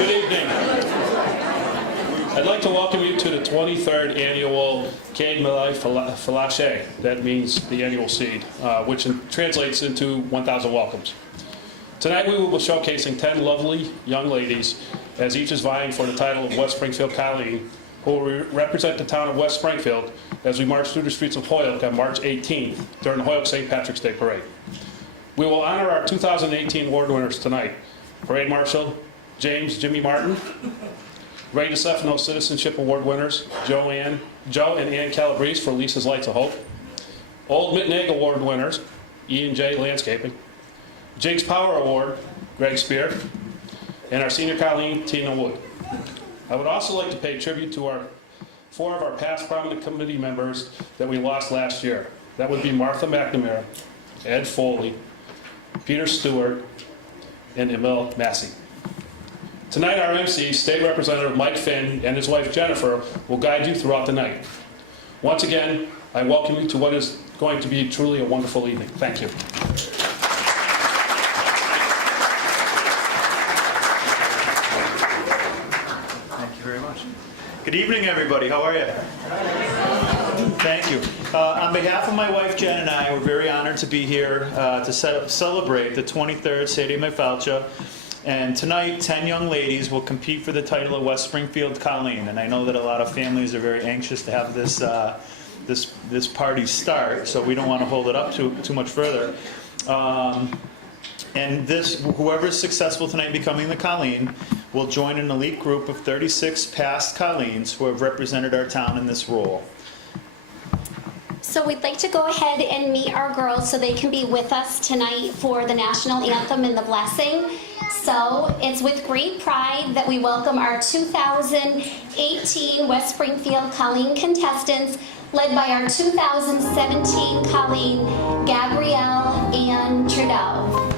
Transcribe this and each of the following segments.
Good evening. I'd like to welcome you to the 23rd annual Cade Malay Falashe. That means the annual seed, which translates into 1,000 welcomes. Tonight we will be showcasing 10 lovely young ladies as each is vying for the title of West Springfield Colleen, who will represent the town of West Springfield as we march through the streets of Holyoke on March 18th during the Holyoke St. Patrick's Day Parade. We will honor our 2018 award winners tonight. Parade Marshal James Jimmy Martin, Ray DeStefano Citizenship Award winners Joe and Ann Calabrese for Lisa's Lights of Hope, Old Mittenegg Award winners Ian J. Landscaping, Jigs Power Award Greg Spear, and our senior Colleen Tina Wood. I would also like to pay tribute to four of our past prominent committee members that we lost last year. That would be Martha McNamara, Ed Foley, Peter Stewart, and Emil Massey. Tonight our MC, State Representative Mike Finn, and his wife Jennifer will guide you throughout the night. Once again, I welcome you to what is going to be truly a wonderful evening. Thank you. Thank you very much. Good evening, everybody. How are you? Thank you. On behalf of my wife Jen and I, we're very honored to be here to celebrate the 23rd Sede Me Falcha. And tonight, 10 young ladies will compete for the title of West Springfield Colleen. And I know that a lot of families are very anxious to have this party start, so we don't want to hold it up too much further. And whoever is successful tonight becoming the Colleen will join an elite group of 36 past Colleens who have represented our town in this role. So we'd like to go ahead and meet our girls so they can be with us tonight for the national anthem and the blessing. So it's with great pride that we welcome our 2018 West Springfield Colleen contestants, led by our 2017 Colleen, Gabrielle Ann Trudeau.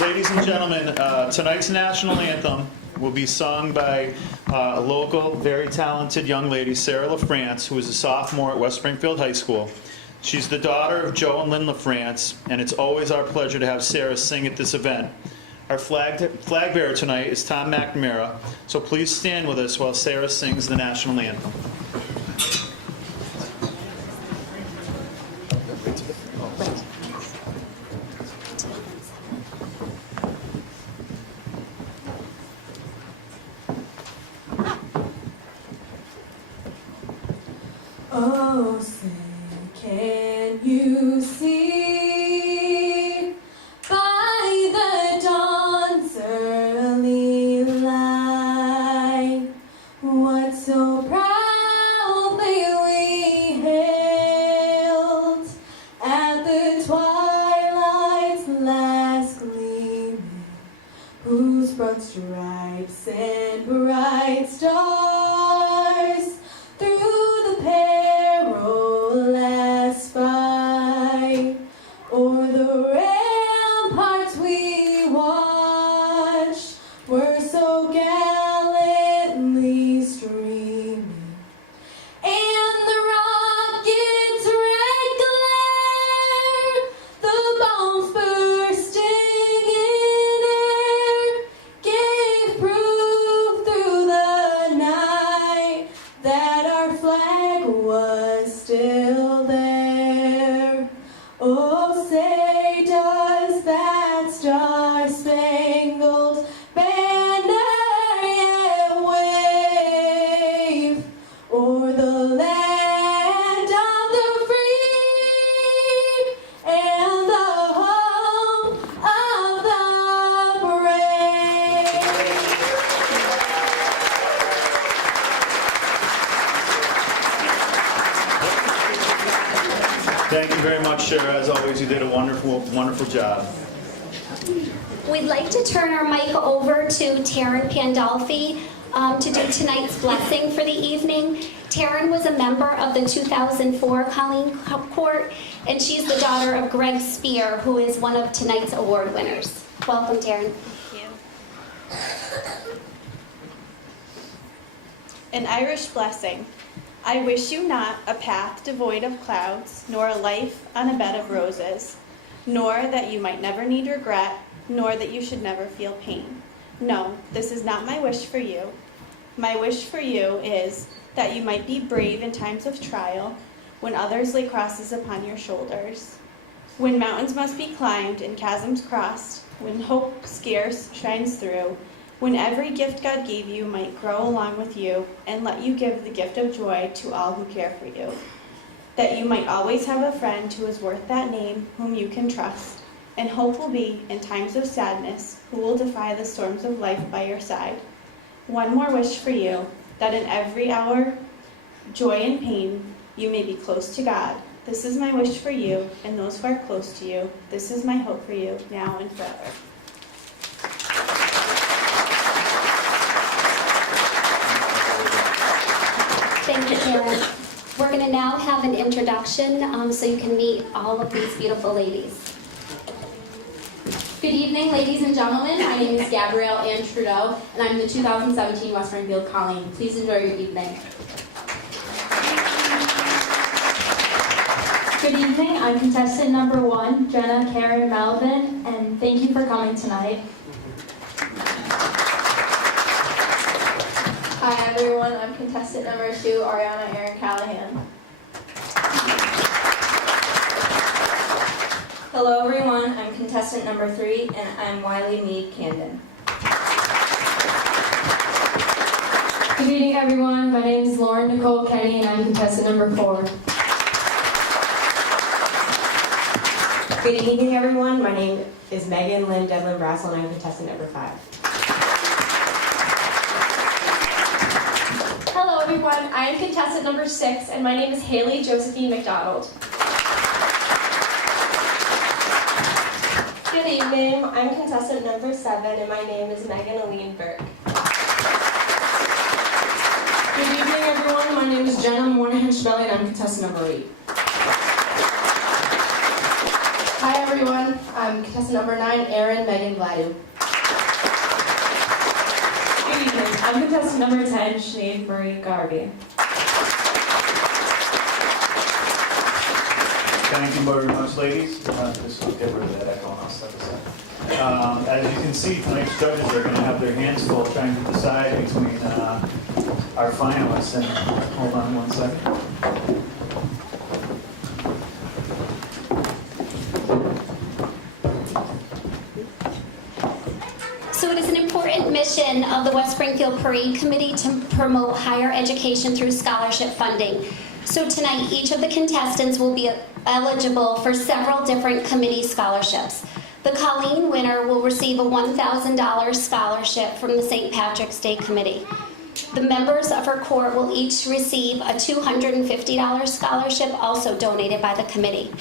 Ladies and gentlemen, tonight's national anthem will be sung by a local, very talented young lady, Sarah LaFrance, who is a sophomore at West Springfield High School. She's the daughter of Joe and Lynn LaFrance, and it's always our pleasure to have Sarah sing at this event. Our flag bearer tonight is Tom McNamara, so please stand with us while Sarah sings the national anthem. Oh, say, can you see by the dawn's early light what so proudly we hailed at the twilight's last gleaming, whose broad stripes and bright stars through the perilous fight, o'er the ramparts we watched were so gallantly streaming, and the rocket's red glare, the bombs bursting in air, gave proof through the night that our flag was still there. Oh, say does that star-spangled banner yet wave o'er the land of the free and the home of the brave? Thank you very much, Shara. As always, you did a wonderful, wonderful job. We'd like to turn our mic over to Taryn Pandolfi to do tonight's blessing for the evening. Taryn was a member of the 2004 Colleen Court, and she's the daughter of Greg Spear, who is one of tonight's award winners. Welcome, Taryn. Thank you. An Irish blessing. I wish you not a path devoid of clouds, nor a life on a bed of roses, nor that you might never need regret, nor that you should never feel pain. No, this is not my wish for you. My wish for you is that you might be brave in times of trial, when others lay crosses upon your shoulders, when mountains must be climbed and chasms crossed, when hope scarce shines through, when every gift God gave you might grow along with you and let you give the gift of joy to all who care for you. That you might always have a friend who is worth that name, whom you can trust, and hope will be, in times of sadness, who will defy the storms of life by your side. One more wish for you, that in every hour, joy and pain, you may be close to God. This is my wish for you and those who are close to you. This is my hope for you, now and forever. Thank you, Taryn. We're going to now have an introduction so you can meet all of these beautiful ladies. Good evening, ladies and gentlemen. My name is Gabrielle Ann Trudeau, and I'm the 2017 West Springfield Colleen. Please enjoy your evening. Good evening. I'm contestant number 1, Jenna Karen Melvin, and thank you for coming tonight. Hi, everyone. I'm contestant number 2, Ariana Erin Callahan. Hello everyone, I'm contestant number 3 and I'm Wiley Meade Camden. Good evening, everyone. My name is Lauren Nicole Kenny, and I'm contestant number 4. Good evening everyone, my name is Megan Lynn Devlin Brassel and I'm contestant number 5. Hello, everyone. I am contestant number 6, and my name is Haley Josephine McDonald. Good evening, I'm contestant number 7 and my name is Megan Aline Burke. Good evening, everyone. My name is Jenna Moynihan-Schbelly, and I'm contestant number 8. Hi, everyone. I'm contestant number 9, Erin Megan Gladu. Good evening. I'm contestant number 10, Sinead Marie Garvey. Thank you very much, ladies. Just get rid of that echo and I'll step aside. As you can see, tonight's judges are going to have their hands full trying to decide between our finalists. And hold on one second. So it is an important mission of the West Springfield Parade Committee to promote higher education through scholarship funding. So tonight, each of the contestants will be eligible for several different committee scholarships. The Colleen winner will receive a $1,000 scholarship from the St. Patrick's Day Committee. The members of her court will each receive a $250 scholarship, also donated by the committee.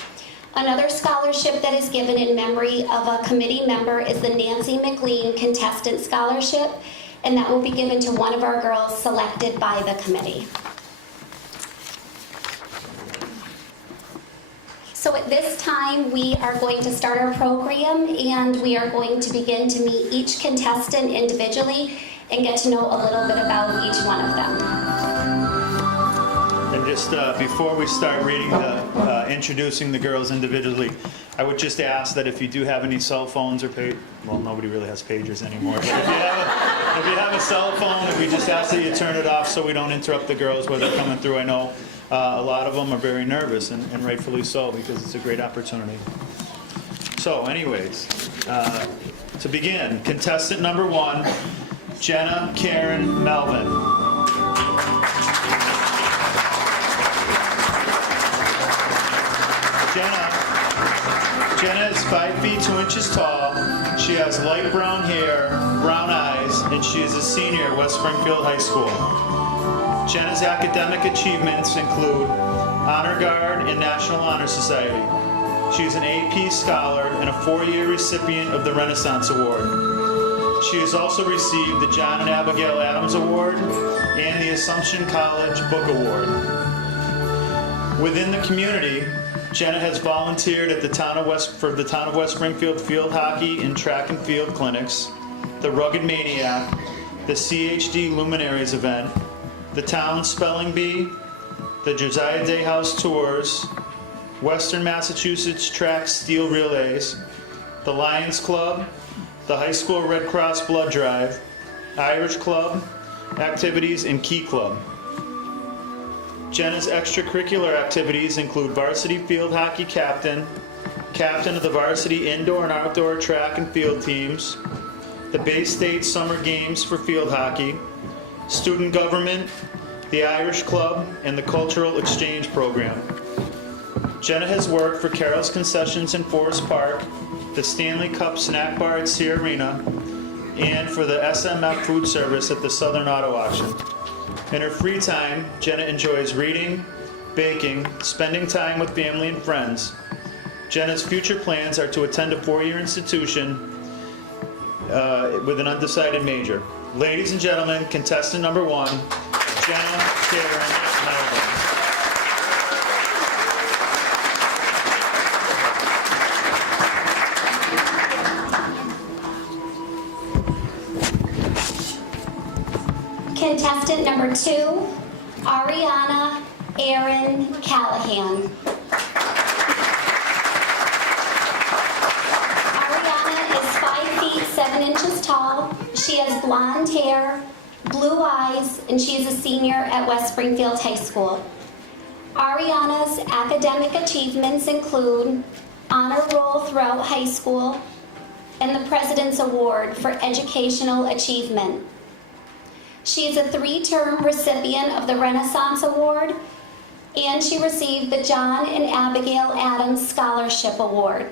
Another scholarship that is given in memory of a committee member is the Nancy McLean Contestant Scholarship, and that will be given to one of our girls selected by the committee. So at this time, we are going to start our program, and we are going to begin to meet each contestant individually and get to know a little bit about each one of them. And just before we start reading introducing the girls individually, I would just ask that if you do have any cell phones or well, nobody really has pagers anymore, but if you have a cell phone, we just ask that you turn it off so we don't interrupt the girls when they're coming through. I know a lot of them are very nervous, and rightfully so, because it's a great opportunity. So anyways, to begin, contestant number 1, Jenna Karen Melvin. Jenna is 5 feet 2 inches tall. She has light brown hair, brown eyes, and she is a senior at West Springfield High School. Jenna's academic achievements include Honor Guard and National Honor Society. She is an AP Scholar and a 4-year recipient of the Renaissance Award. She has also received the John and Abigail Adams Award and the Assumption College Book Award. Within the community, Jenna has volunteered at the town of West Springfield field hockey and track and field clinics, the Rugged Maniac, the CHD Luminaries event, the Town Spelling Bee, the Josiah Day House Tours, Western Massachusetts Track Steel Relays, the Lions Club, the High School Red Cross Blood Drive, Irish Club, activities, and Key Club. Jenna's extracurricular activities include varsity field hockey captain of the varsity indoor and outdoor track and field teams, the Bay State Summer Games for field hockey, student government, the Irish Club, and the Cultural Exchange Program. Jenna has worked for Carol's Concessions in Forest Park, the Stanley Cup Snack Bar at Sea Arena, and for the SMF Food Service at the Southern Auto Auction. In her free time, Jenna enjoys reading, baking, spending time with family and friends. Jenna's future plans are to attend a 4-year institution with an undecided major. Ladies and gentlemen, contestant number 1, Jenna Karen Melvin. Contestant number 2, Ariana Erin Callahan. Ariana is 5 feet 7 inches tall. She has blonde hair, blue eyes, and she is a senior at West Springfield High School. Ariana's academic achievements include honor roll throughout high school and the President's Award for Educational Achievement. She is a 3-term recipient of the Renaissance Award, and she received the John and Abigail Adams Scholarship Award.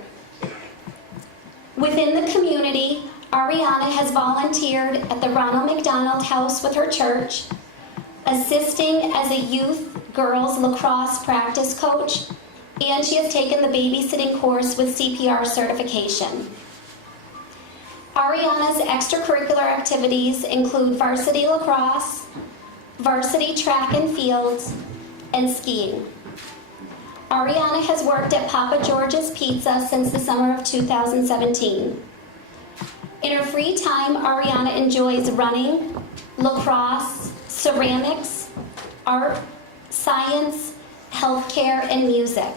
Within the community, Ariana has volunteered at the Ronald McDonald House with her church, assisting as a youth girls lacrosse practice coach, and she has taken the babysitting course with CPR certification. Ariana's extracurricular activities include varsity lacrosse, varsity track and fields, and skiing. Ariana has worked at Papa George's Pizza since the summer of 2017. In her free time, Ariana enjoys running, lacrosse, ceramics, art, science, healthcare, and music.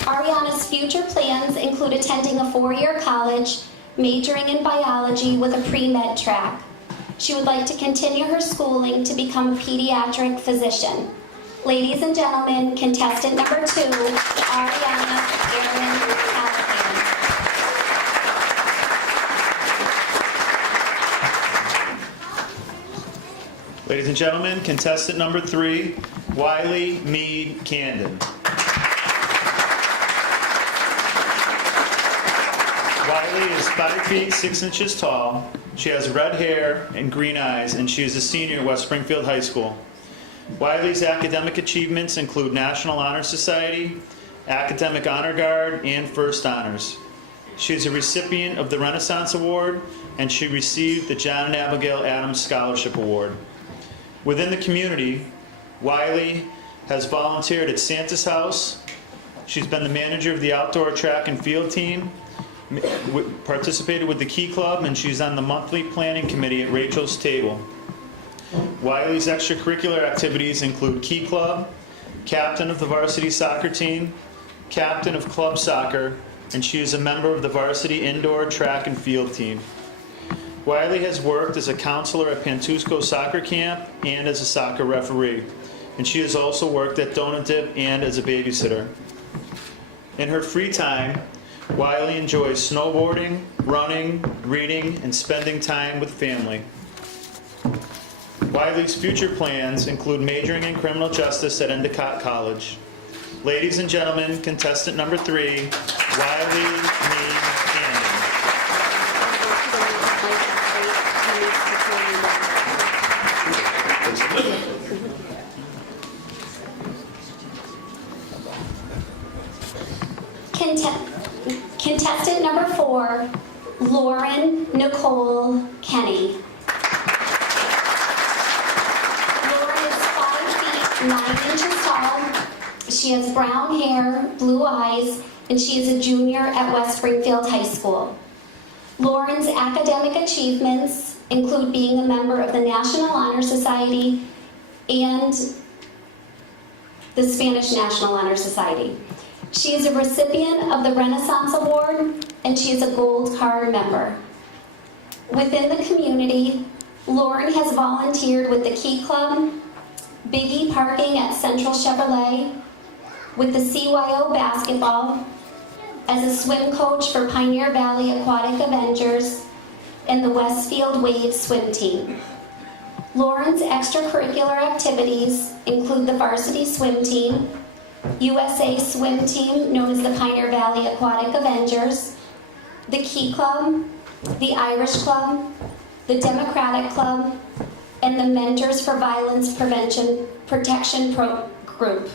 Ariana's future plans include attending a 4-year college, majoring in biology with a pre-med track. She would like to continue her schooling to become a pediatric physician. Ladies and gentlemen, contestant number 2, Ariana Erin Callahan. Ladies and gentlemen, contestant number 3, Wiley Mead Camden. Wiley is 5 feet 6 inches tall. She has red hair and green eyes, and she is a senior at West Springfield High School. Wiley's academic achievements include National Honor Society, Academic Honor Guard, and First Honors. She is a recipient of the Renaissance Award, and she received the John and Abigail Adams Scholarship Award. Within the community, Wiley has volunteered at Santa's House. She's been the manager of the outdoor track and field team, participated with the Key Club, and she's on the monthly planning committee at Rachel's Table. Wiley's extracurricular activities include Key Club, captain of the varsity soccer team, captain of club soccer, and she is a member of the varsity indoor track and field team. Wiley has worked as a counselor at Pantusco Soccer Camp and as a soccer referee, and she has also worked at Donut Dip and as a babysitter. In her free time, Wiley enjoys snowboarding, running, reading, and spending time with family. Wiley's future plans include majoring in criminal justice at Endicott College. Ladies and gentlemen, contestant number 3, Wiley Nee Cannon. Contestant number 4, Lauren Nicole Kenny. Lauren is 5 feet 9 inches tall. She has brown hair, blue eyes, and she is a junior at West Springfield High School. Lauren's academic achievements include being a member of the National Honor Society and the Spanish National Honor Society. She is a recipient of the Renaissance Award, and she is a Gold Card member. Within the community, Lauren has volunteered with the Key Club, Biggie Parking at Central Chevrolet, with the CYO Basketball, as a swim coach for Pioneer Valley Aquatic Avengers, and the Westfield Waves swim team. Lauren's extracurricular activities include the varsity swim team, USA swim team known as the Pioneer Valley Aquatic Avengers, the Key Club, the Irish Club, the Democratic Club, and the Mentors for Violence Protection Group.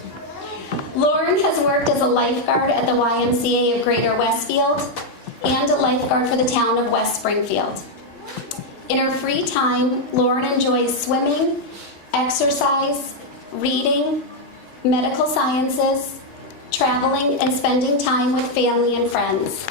Lauren has worked as a lifeguard at the YMCA of Greater Westfield and a lifeguard for the town of West Springfield. In her free time, Lauren enjoys swimming, exercise, reading, medical sciences, traveling, and spending time with family and friends.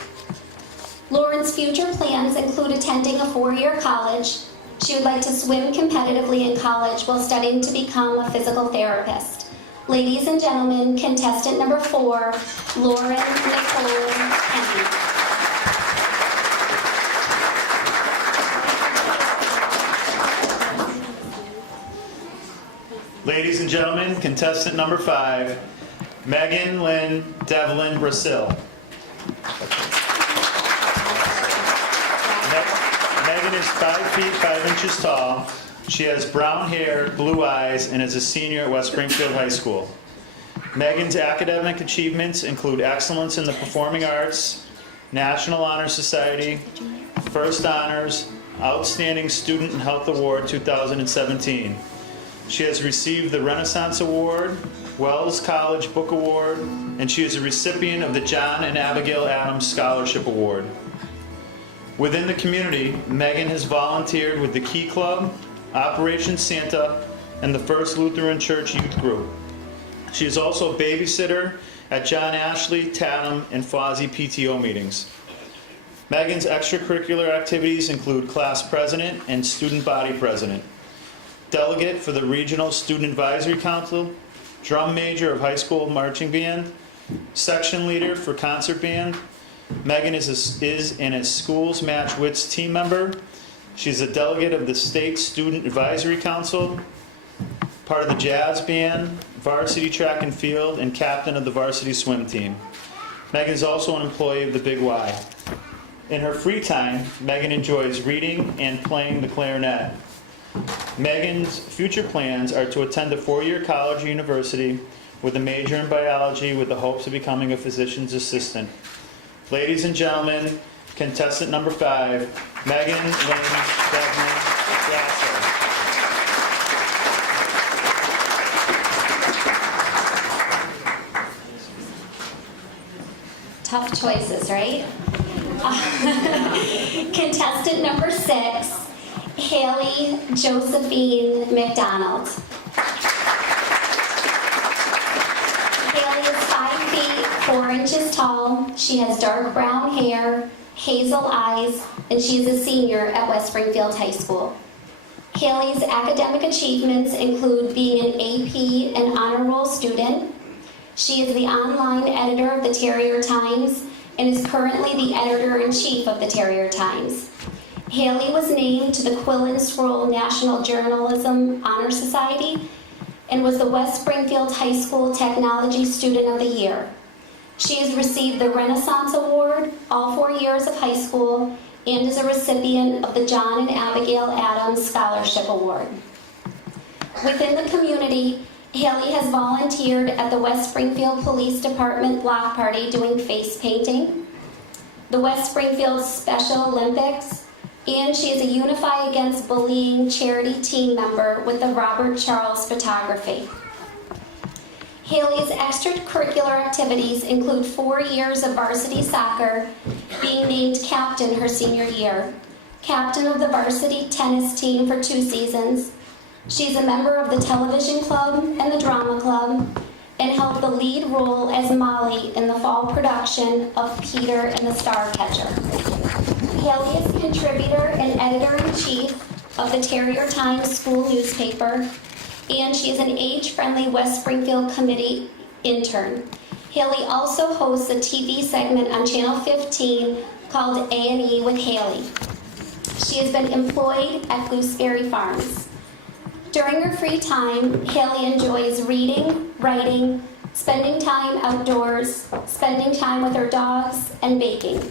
Lauren's future plans include attending a 4-year college. She would like to swim competitively in college while studying to become a physical therapist. Ladies and gentlemen, contestant number 4, Lauren Nicole Kenny. Ladies and gentlemen, contestant number 5, Megan Lynn Devlin Brasil. Megan is 5 feet 5 inches tall. She has brown hair, blue eyes, and is a senior at West Springfield High School. Megan's academic achievements include excellence in the performing arts, National Honor Society, First Honors, Outstanding Student and Health Award 2017. She has received the Renaissance Award, Wells College Book Award, and she is a recipient of the John and Abigail Adams Scholarship Award. Within the community, Megan has volunteered with the Key Club, Operation Santa, and the First Lutheran Church Youth Group. She is also a babysitter at John Ashley, Tatum, and Fawzy PTO meetings. Megan's extracurricular activities include class president and student body president, delegate for the Regional Student Advisory Council, drum major of high school marching band, section leader for concert band. Megan is in a Schools Match Wits team member. She's a delegate of the State Student Advisory Council, part of the jazz band, varsity track and field, and captain of the varsity swim team. Megan is also an employee of the Big Y. In her free time, Megan enjoys reading and playing the clarinet. Megan's future plans are to attend a 4-year college or university with a major in biology with the hopes of becoming a physician's assistant. Ladies and gentlemen, contestant number 5, Megan Lynn Devlin Brasil. Tough choices, right? Contestant number 6, Haley Josephine McDonald. Haley is 5 feet 4 inches tall. She has dark brown hair, hazel eyes, and she is a senior at West Springfield High School. Haley's academic achievements include being an AP and honor roll student. She is the online editor of the Terrier Times and is currently the editor-in-chief of the Terrier Times. Haley was named to the Quill and Scroll National Journalism Honor Society and was the West Springfield High School Technology Student of the Year. She has received the Renaissance Award all 4 years of high school and is a recipient of the John and Abigail Adams Scholarship Award. Within the community, Haley has volunteered at the West Springfield Police Department block party doing face painting, the West Springfield Special Olympics, and she is a Unify Against Bullying charity team member with the Robert Charles Photography. Haley's extracurricular activities include 4 years of varsity soccer, being named captain her senior year, captain of the varsity tennis team for 2 seasons. She's a member of the television club and the drama club, and held the lead role as Molly in the fall production of Peter and the Starcatcher. Haley is contributor and editor-in-chief of the Terrier Times school newspaper, and she is an age-friendly West Springfield Committee intern. Haley also hosts a TV segment on Channel 15 called A&E with Haley. She has been employed at Gooseberry Farms. During her free time, Haley enjoys reading, writing, spending time outdoors, spending time with her dogs, and baking.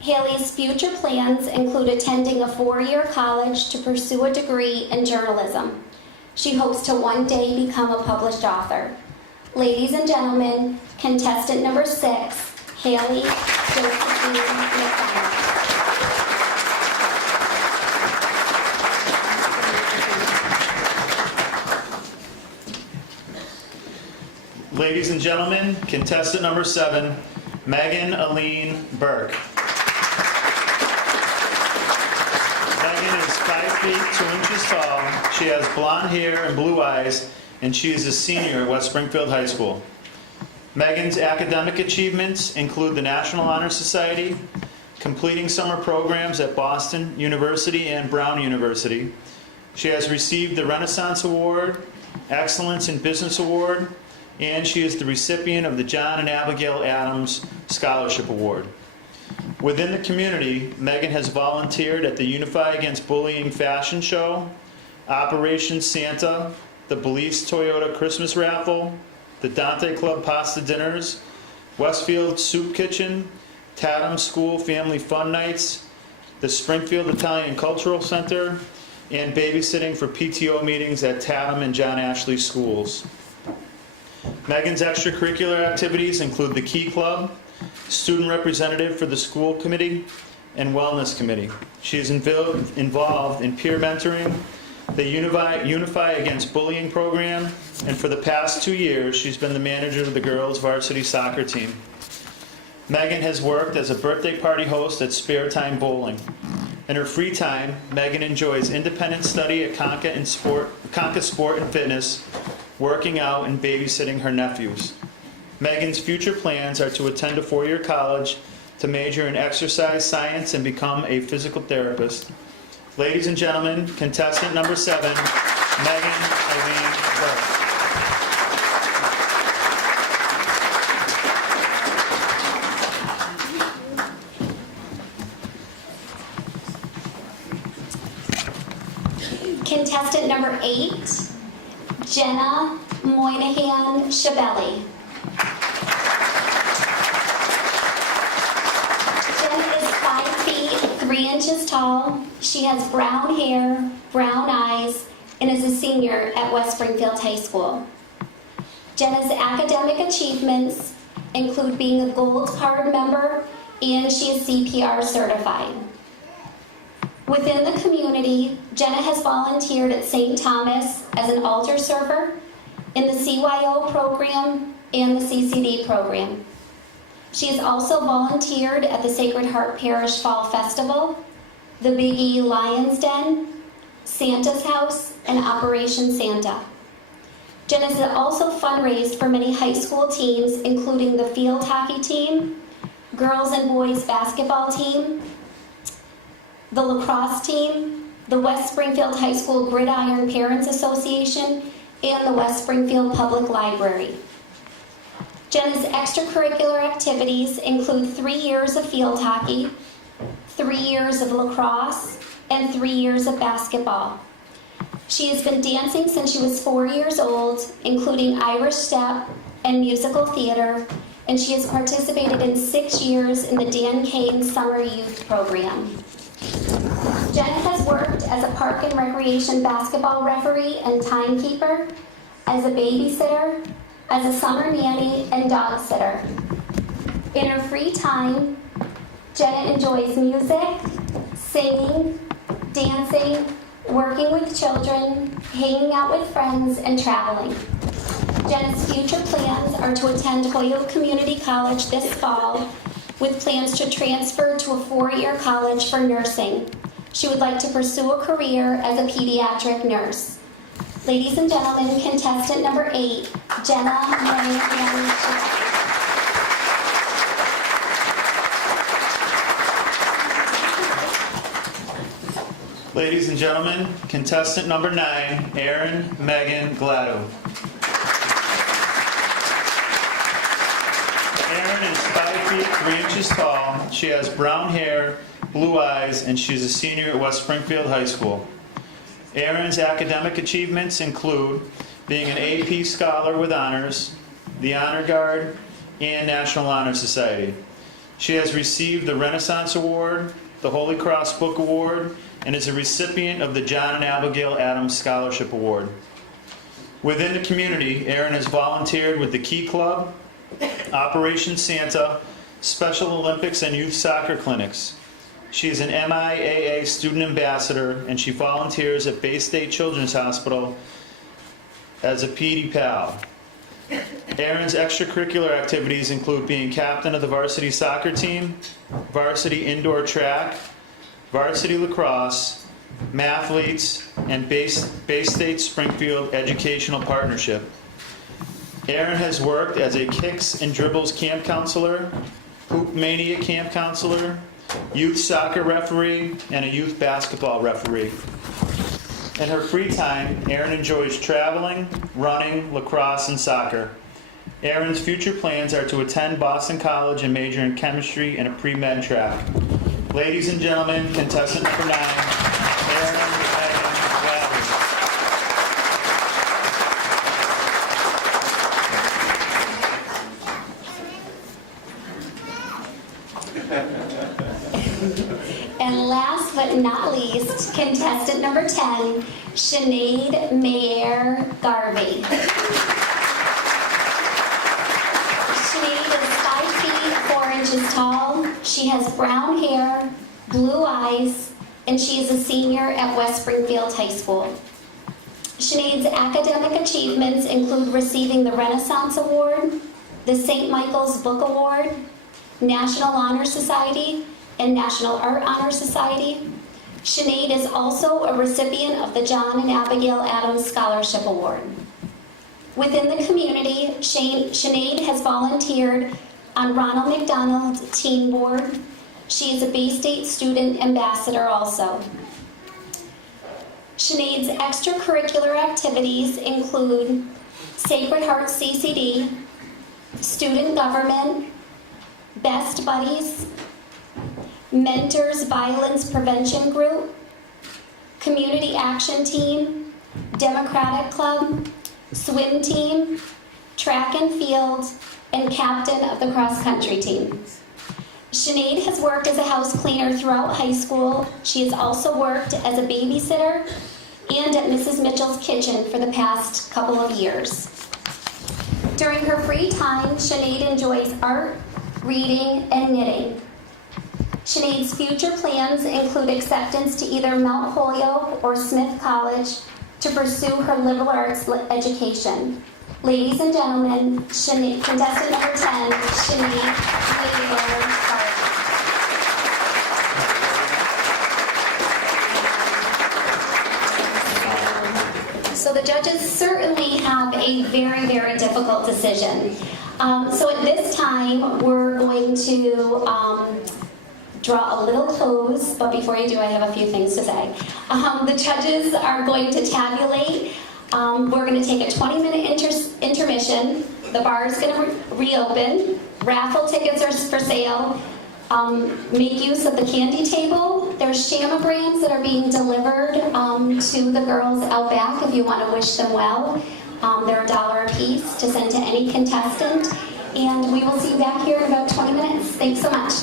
Haley's future plans include attending a 4-year college to pursue a degree in journalism. She hopes to one day become a published author. Ladies and gentlemen, contestant number 6, Haley Josephine McDonald. Ladies and gentlemen, contestant number 7, Megan Aline Burke. Megan is 5 feet 2 inches tall. She has blonde hair and blue eyes, and she is a senior at West Springfield High School. Megan's academic achievements include the National Honor Society, completing summer programs at Boston University and Brown University. She has received the Renaissance Award, Excellence in Business Award, and she is the recipient of the John and Abigail Adams Scholarship Award. Within the community, Megan has volunteered at the Unify Against Bullying fashion show, Operation Santa, the Belize Toyota Christmas raffle, the Dante Club pasta dinners, Westfield Soup Kitchen, Tatum School Family Fun Nights, the Springfield Italian Cultural Center, and babysitting for PTO meetings at Tatum and John Ashley schools. Megan's extracurricular activities include the Key Club, student representative for the school committee, and wellness committee. She is involved in peer mentoring, the Unify Against Bullying program, and for the past 2 years, she's been the manager of the girls' varsity soccer team. Megan has worked as a birthday party host at Spare Time Bowling. In her free time, Megan enjoys independent study at Conca Sport and Fitness, working out and babysitting her nephews. Megan's future plans are to attend a 4-year college, to major in exercise science and become a physical therapist. Ladies and gentlemen, contestant number 7, Megan Aline Burke. Contestant number 8, Jenna Moynihan Shabelli. Jenna is 5 feet 3 inches tall. She has brown hair, brown eyes, and is a senior at West Springfield High School. Jenna's academic achievements include being a Gold Card member, and she is CPR certified. Within the community, Jenna has volunteered at St. Thomas as an altar server, in the CYO program, and the CCD program. She has also volunteered at the Sacred Heart Parish Fall Festival, the Big E Lion's Den, Santa's House, and Operation Santa. Jen has also fundraised for many high school teams, including the field hockey team, girls and boys basketball team, the lacrosse team, the West Springfield High School Gridiron Parents Association, and the West Springfield Public Library. Jenna's extracurricular activities include 3 years of field hockey, 3 years of lacrosse, and 3 years of basketball. She has been dancing since she was 4 years old, including Irish step and musical theater, and she has participated in 6 years in the Dan Kane Summer Youth Program. Jenna has worked as a park and recreation basketball referee and timekeeper, as a babysitter, as a summer nanny, and dog sitter. In her free time, Jenna enjoys music, singing, dancing, working with children, hanging out with friends, and traveling. Jenna's future plans are to attend Holyoke Community College this fall, with plans to transfer to a 4-year college for nursing. She would like to pursue a career as a pediatric nurse. Ladies and gentlemen, contestant number 8, Jenna Marie Ann. Ladies and gentlemen, contestant number 9, Erin Megan Gladu. Erin is 5 feet 3 inches tall. She has brown hair, blue eyes, and she's a senior at West Springfield High School. Erin's academic achievements include being an AP Scholar with honors, the Honor Guard, and National Honor Society. She has received the Renaissance Award, the Holy Cross Book Award, and is a recipient of the John and Abigail Adams Scholarship Award. Within the community, Erin has volunteered with the Key Club, Operation Santa, Special Olympics, and youth soccer clinics. She is an MIAA student ambassador, and she volunteers at Bay State Children's Hospital as a PD pal. Erin's extracurricular activities include being captain of the varsity soccer team, varsity indoor track, varsity lacrosse, mathletes, and Bay State Springfield Educational Partnership. Erin has worked as a kicks and dribbles camp counselor, hoop mania camp counselor, youth soccer referee, and a youth basketball referee. In her free time, Erin enjoys traveling, running, lacrosse, and soccer. Erin's future plans are to attend Boston College and major in chemistry and a pre-med track. Ladies and gentlemen, contestant number 9, Erin Megan Gladu. And last but not least, contestant number 10, Sinead Mayer Garvey. Sinead is 5 feet 4 inches tall. She has brown hair, blue eyes, and she is a senior at West Springfield High School. Sinead's academic achievements include receiving the Renaissance Award, the St. Michael's Book Award, National Honor Society, and National Art Honor Society. Sinead is also a recipient of the John and Abigail Adams Scholarship Award. Within the community, Sinead has volunteered on Ronald McDonald Teen Board. She is a Bay State Student Ambassador also. Sinead's extracurricular activities include Sacred Heart CCD, Student Government, Best Buddies, Mentors Violence Prevention Group, Community Action Team, Democratic Club, Swim Team, Track and Field, and Captain of the Cross Country Team. Sinead has worked as a house cleaner throughout high school. She has also worked as a babysitter and at Mrs. Mitchell's kitchen for the past couple of years. During her free time, Sinead enjoys art, reading, and knitting. Sinead's future plans include acceptance to either Mount Holyoke or Smith College to pursue her liberal arts education. Ladies and gentlemen, contestant number 10, Shanique Sargent. So the judges certainly have a very, very difficult decision. So at this time, we're going to draw a little close, but before you do, I have a few things to say. The judges are going to tabulate. We're going to take a 20-minute intermission. The bar is going to reopen. Raffle tickets are for sale. Make use of the candy table. There's shamograms that are being delivered to the girls out back if you want to wish them well. They're $1 a piece to send to any contestant. And we will see you back here in about 20 minutes. Thanks so much.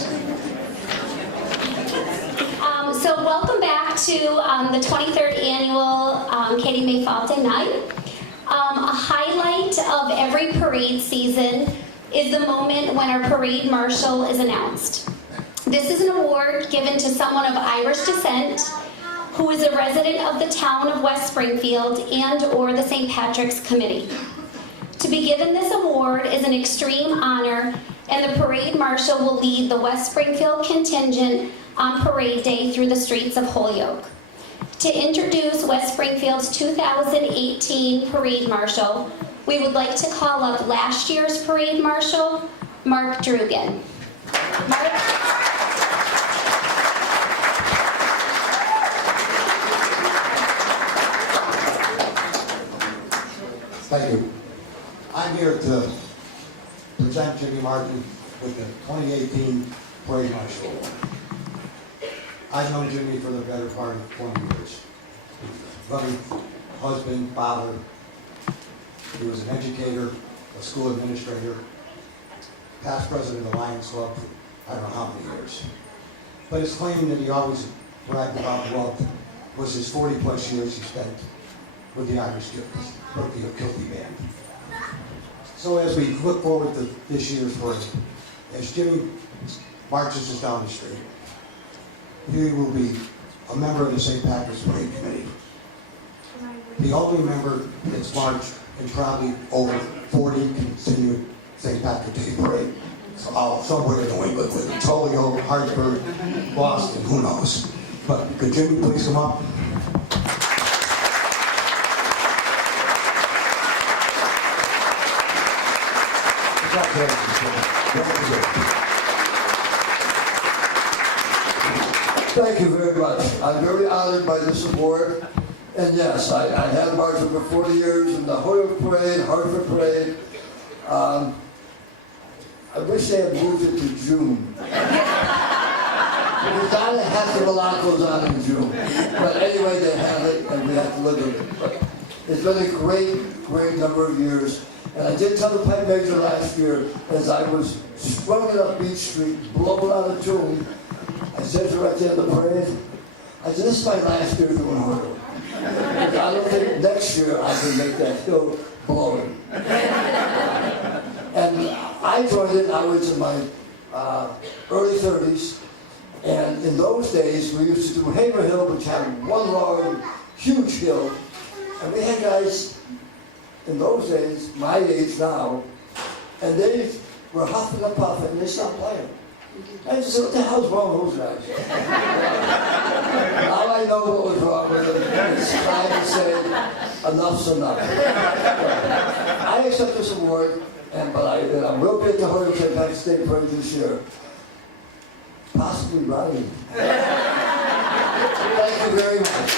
So welcome back to the 23rd annual Katie May Falte Night. A highlight of every parade season is the moment when our parade marshal is announced. This is an award given to someone of Irish descent who is a resident of the town of West Springfield and or the St. Patrick's Committee. To be given this award is an extreme honor, and the parade marshal will lead the West Springfield contingent on parade day through the streets of Holyoke. To introduce West Springfield's 2018 parade marshal, we would like to call up last year's parade marshal, Mark Drugan. Mark? Thank you. I'm here to present Jimmy Martin with the 2018 Parade Marshal Award. I've known Jimmy for the better part of 20 years. Loving husband, father. He was an educator, a school administrator, past president of the Lions Club for I don't know how many years. But his claim that he always bragged about wealth was his 40-plus years he spent with the Irish Kilty Band. So as we look forward to this year's parade, as Jimmy marches us down the street, he will be a member of the St. Patrick's Parade Committee. The only member that's marched in probably over 40 continued St. Patrick's Day parade. So somewhere in New England, with Toledo, Hartford, Boston, who knows. But could Jimmy please come up? Thank you very much. I'm very honored by this award. And yes, I have marched for 40 years in the Holyoke Parade, Hartford Parade. I wish they had moved it to June. Because not a heck of a lot goes on in June. But anyway, they have it, and we have to live with it. But it's been a great, great number of years. And I did tell the pipe major last year, as I was struggling up Beach Street, blowing out of tune, I said to her at the end of the parade, I said, this is my last year doing Holyoke. I don't think next year I can make that hill blowing. And I joined it, I was in my early 30s, and in those days we used to do Haver Hill, which had one long, huge hill, and we had guys in those days, my age now, and they were huffing and puffing, and they stopped playing. I just said, what the hell's wrong with those guys? Now I know what was wrong with them. It's time to say, enough's enough. I accept this award, and I will be at the Holyoke St. Patrick's Day Parade this year. Possibly running. Thank you very much.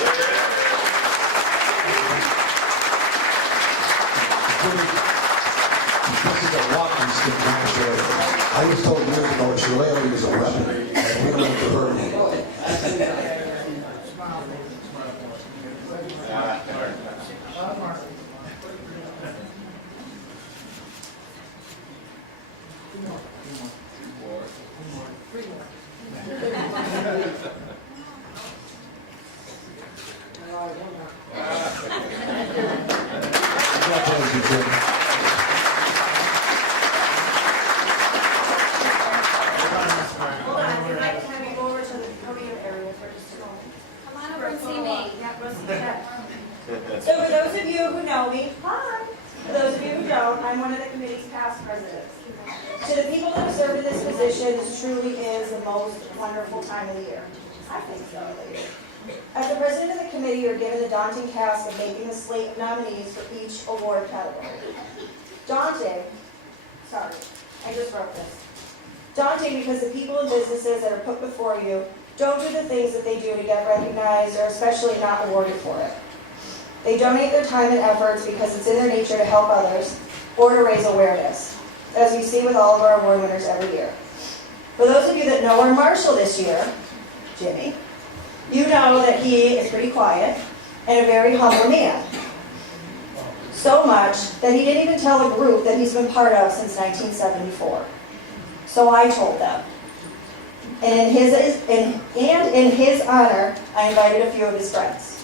This is a walking stick, not a shillelagh. I was told years ago a shillelagh was a weapon, and we don't have to hurt anybody. Congratulations, Jim. Come on over and see me. So for those of you who know me, hi. For those of you who don't, I'm one of the committee's past presidents. To the people that have served in this position, this truly is the most wonderful time of the year. I think so, at least. As the president of the committee, you're given the daunting task of making a slate of nominees for each award category. Daunting, sorry, I just wrote this. Daunting because the people and businesses that are put before you don't do the things that they do to get recognized or especially not awarded for it. They donate their time and efforts because it's in their nature to help others or to raise awareness, as we see with all of our award winners every year. For those of you that know our marshal this year, Jimmy, you know that he is pretty quiet and a very humble man. So much that he didn't even tell a group that he's been part of since 1974. So I told them. And in his honor, I invited a few of his friends.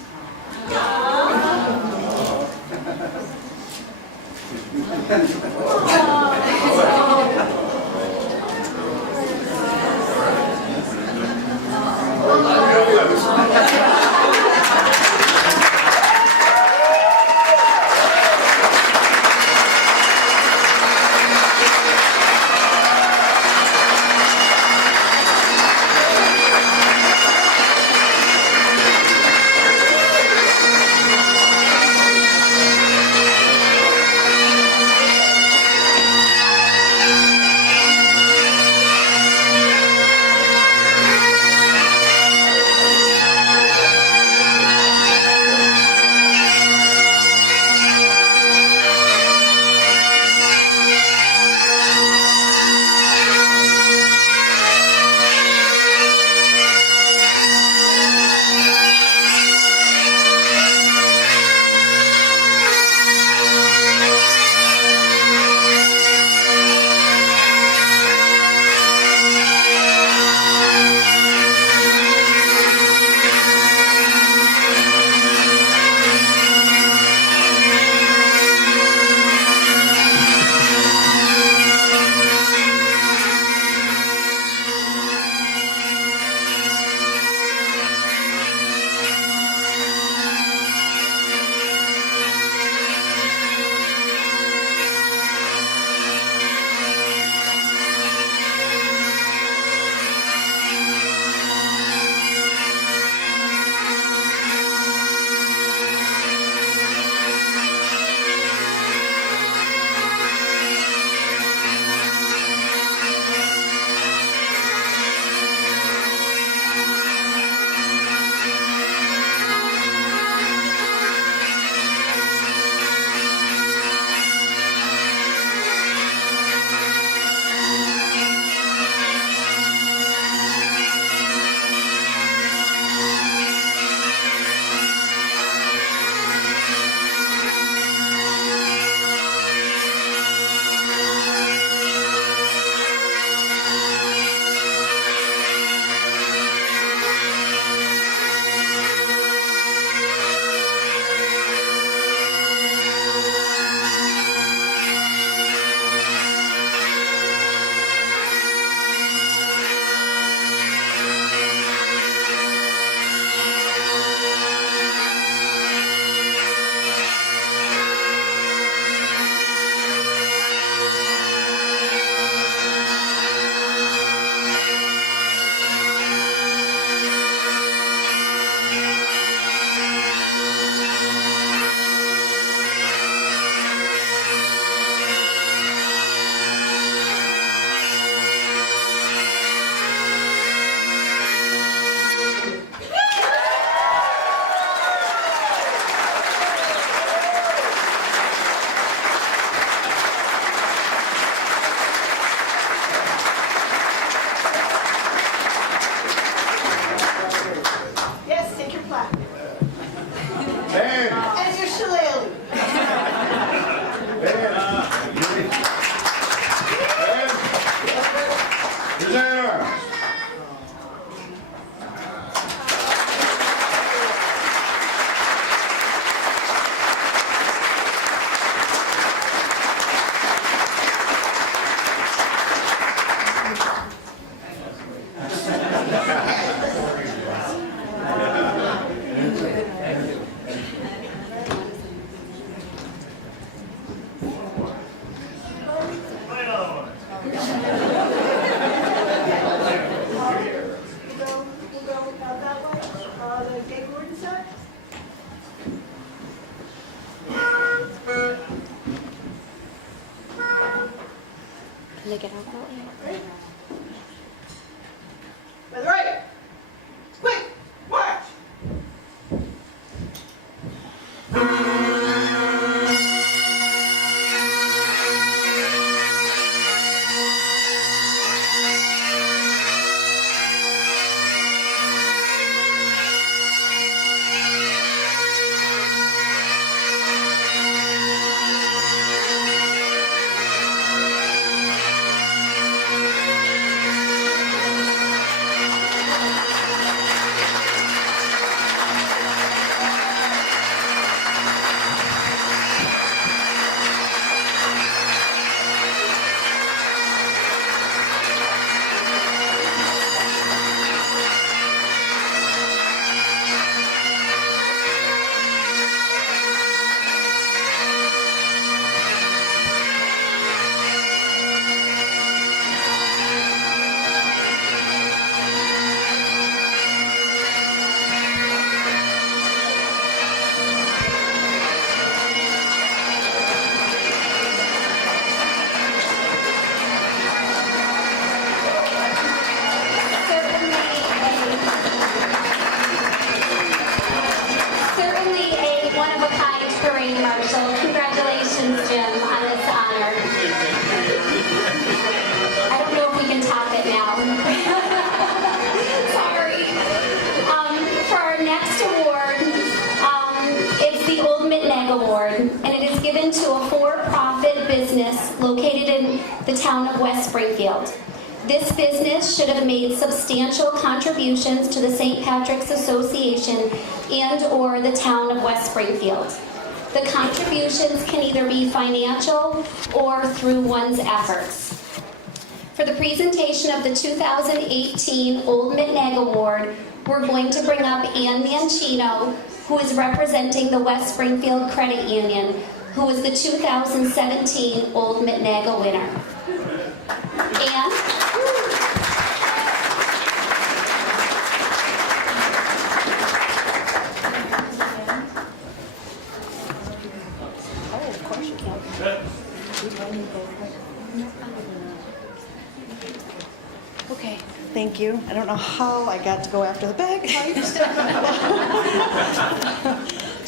take it out that way. That's right. Quick, march. Certainly a one-of-a-kind parade marshal. Congratulations, Jim, on this honor. I don't know if we can top it now. Sorry. For our next award, it's the Old Mitneg Award, and it is given to a for-profit business located in the town of West Springfield. This business should have made substantial contributions to the St. Patrick's Association and/or the town of West Springfield. The contributions can either be financial or through one's efforts. For the presentation of the 2018 Old Mitneg Award, we're going to bring up Ann Mancino, who is representing the West Springfield Credit Union, who was the 2017 Old Mitneg winner. Ann? Okay, thank you. I don't know how I got to go after the bagpipes.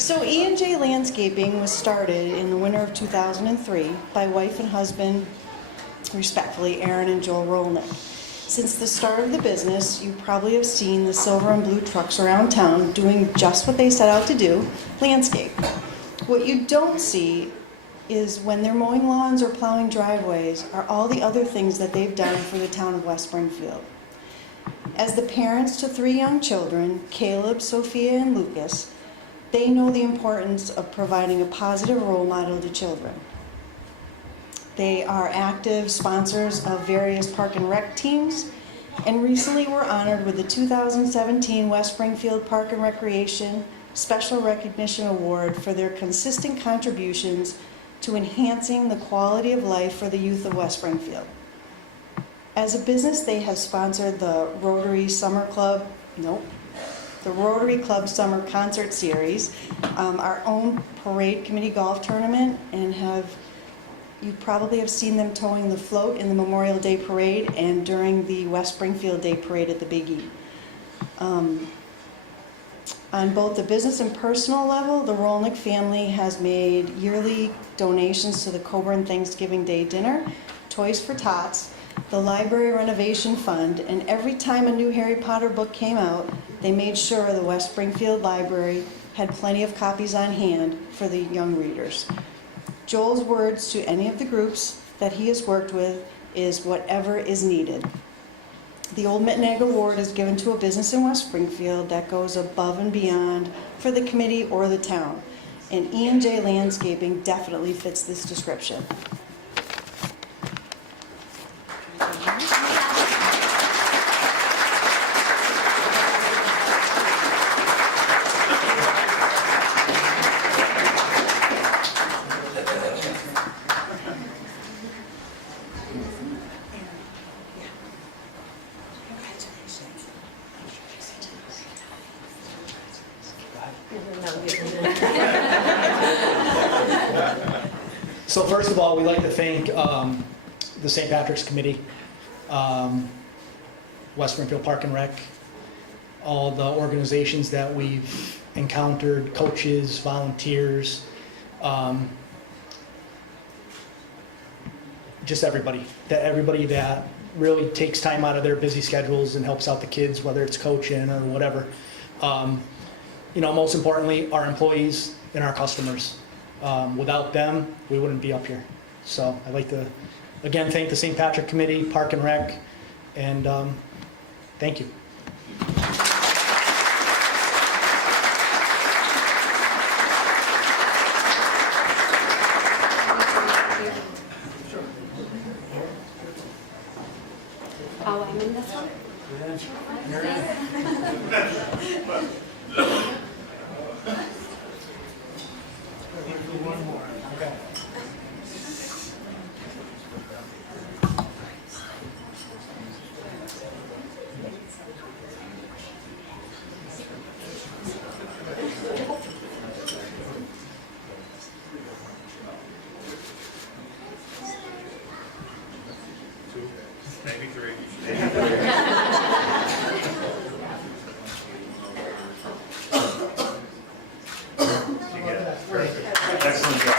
So E&J Landscaping was started in the winter of 2003 by wife and husband, respectfully, Aaron and Joel Rolnick. Since the start of the business, you probably have seen the silver and blue trucks around town doing just what they set out to do, landscape. What you don't see is when they're mowing lawns or plowing driveways are all the other things that they've done for the town of West Springfield. As the parents to 3 young children, Caleb, Sophia, and Lucas, they know the importance of providing a positive role model to children. They are active sponsors of various park and rec teams, and recently were honored with the 2017 West Springfield Park and Recreation Special Recognition Award for their consistent contributions to enhancing the quality of life for the youth of West Springfield. As a business, they have sponsored the Rotary Club Summer Concert Series, our own parade committee golf tournament, and you probably have seen them towing the float in the Memorial Day Parade and during the West Springfield Day Parade at the Big E. On both the business and personal level, the Rolnick family has made yearly donations to the Coburn Thanksgiving Day dinner, Toys for Tots, the Library Renovation Fund, and every time a new Harry Potter book came out, they made sure the West Springfield Library had plenty of copies on hand for the young readers. Joel's words to any of the groups that he has worked with is whatever is needed. The Old Mitneg Award is given to a business in West Springfield that goes above and beyond for the committee or the town, and E&J Landscaping definitely fits this description. So first of all, we'd like to thank the St. Patrick's Committee, West Springfield Park and Rec, all the organizations that we've encountered, coaches, volunteers, just everybody that really takes time out of their busy schedules and helps out the kids, whether it's coaching or whatever. Most importantly, our employees and our customers. Without them, we wouldn't be up here. So I'd like to, again, thank the St. Patrick Committee, Park and Rec, and thank you. Oh, I'm in this one? Excellent job.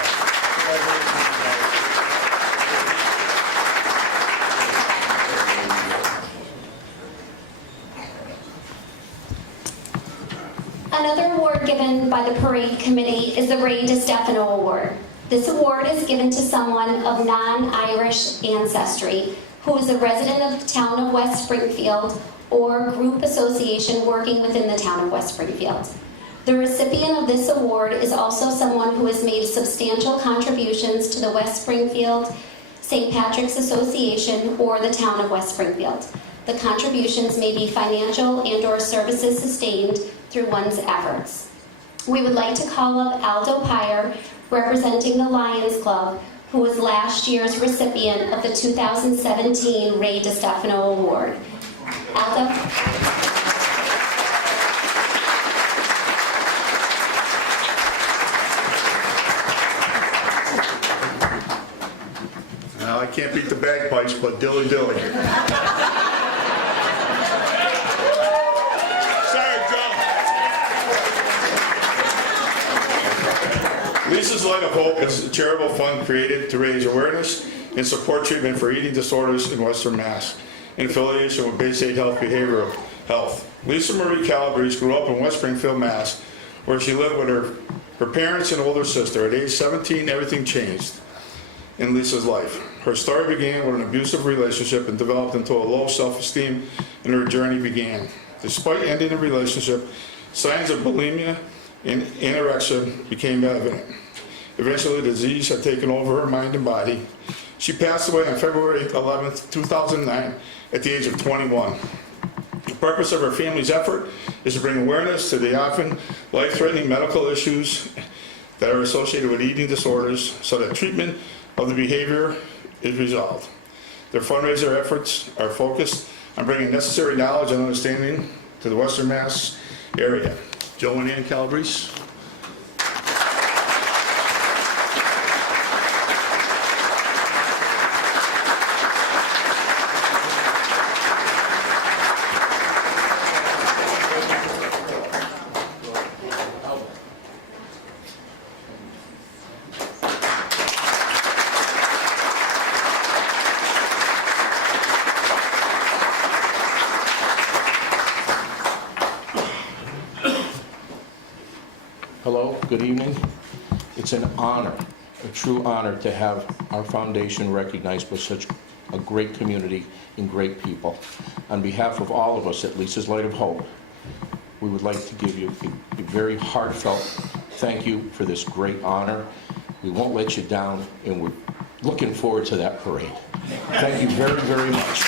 Another award given by the parade committee is the Ray DiStefano Award. This award is given to someone of non-Irish ancestry who is a resident of the town of West Springfield or group association working within the town of West Springfield. The recipient of this award is also someone who has made substantial contributions to the West Springfield St. Patrick's Association or the town of West Springfield. The contributions may be financial and/or services sustained through one's efforts. We would like to call up Aldo Pyre, representing the Lions Club, who was last year's recipient of the 2017 Ray DiStefano Award. Aldo? Now, I can't beat the bagpipes, but dilly dilly. Sorry, Joe. Lisa's Light of Hope is a charitable fund created to raise awareness and support treatment for eating disorders in Western Mass in affiliation with Base 8 Health Behavioral Health. Lisa Marie Calabrese grew up in West Springfield, Mass, where she lived with her parents and older sister. At age 17, everything changed in Lisa's life. Her story began with an abusive relationship and developed into a low self-esteem, and her journey began. Despite ending the relationship, signs of bulimia and anorexia became evident. Eventually, the disease had taken over her mind and body. She passed away on February 11, 2009, at the age of 21. The purpose of her family's effort is to bring awareness to the often life-threatening medical issues that are associated with eating disorders so that treatment of the behavior is resolved. Their fundraiser efforts are focused on bringing necessary knowledge and understanding to the Western Mass area. Joe and Ann Calabrese. Hello, good evening. It's an honor, a true honor to have our foundation recognized with such a great community and great people. On behalf of all of us at Lisa's Light of Hope, we would like to give you a very heartfelt thank you for this great honor. We won't let you down, and we're looking forward to that parade. Thank you very, very much.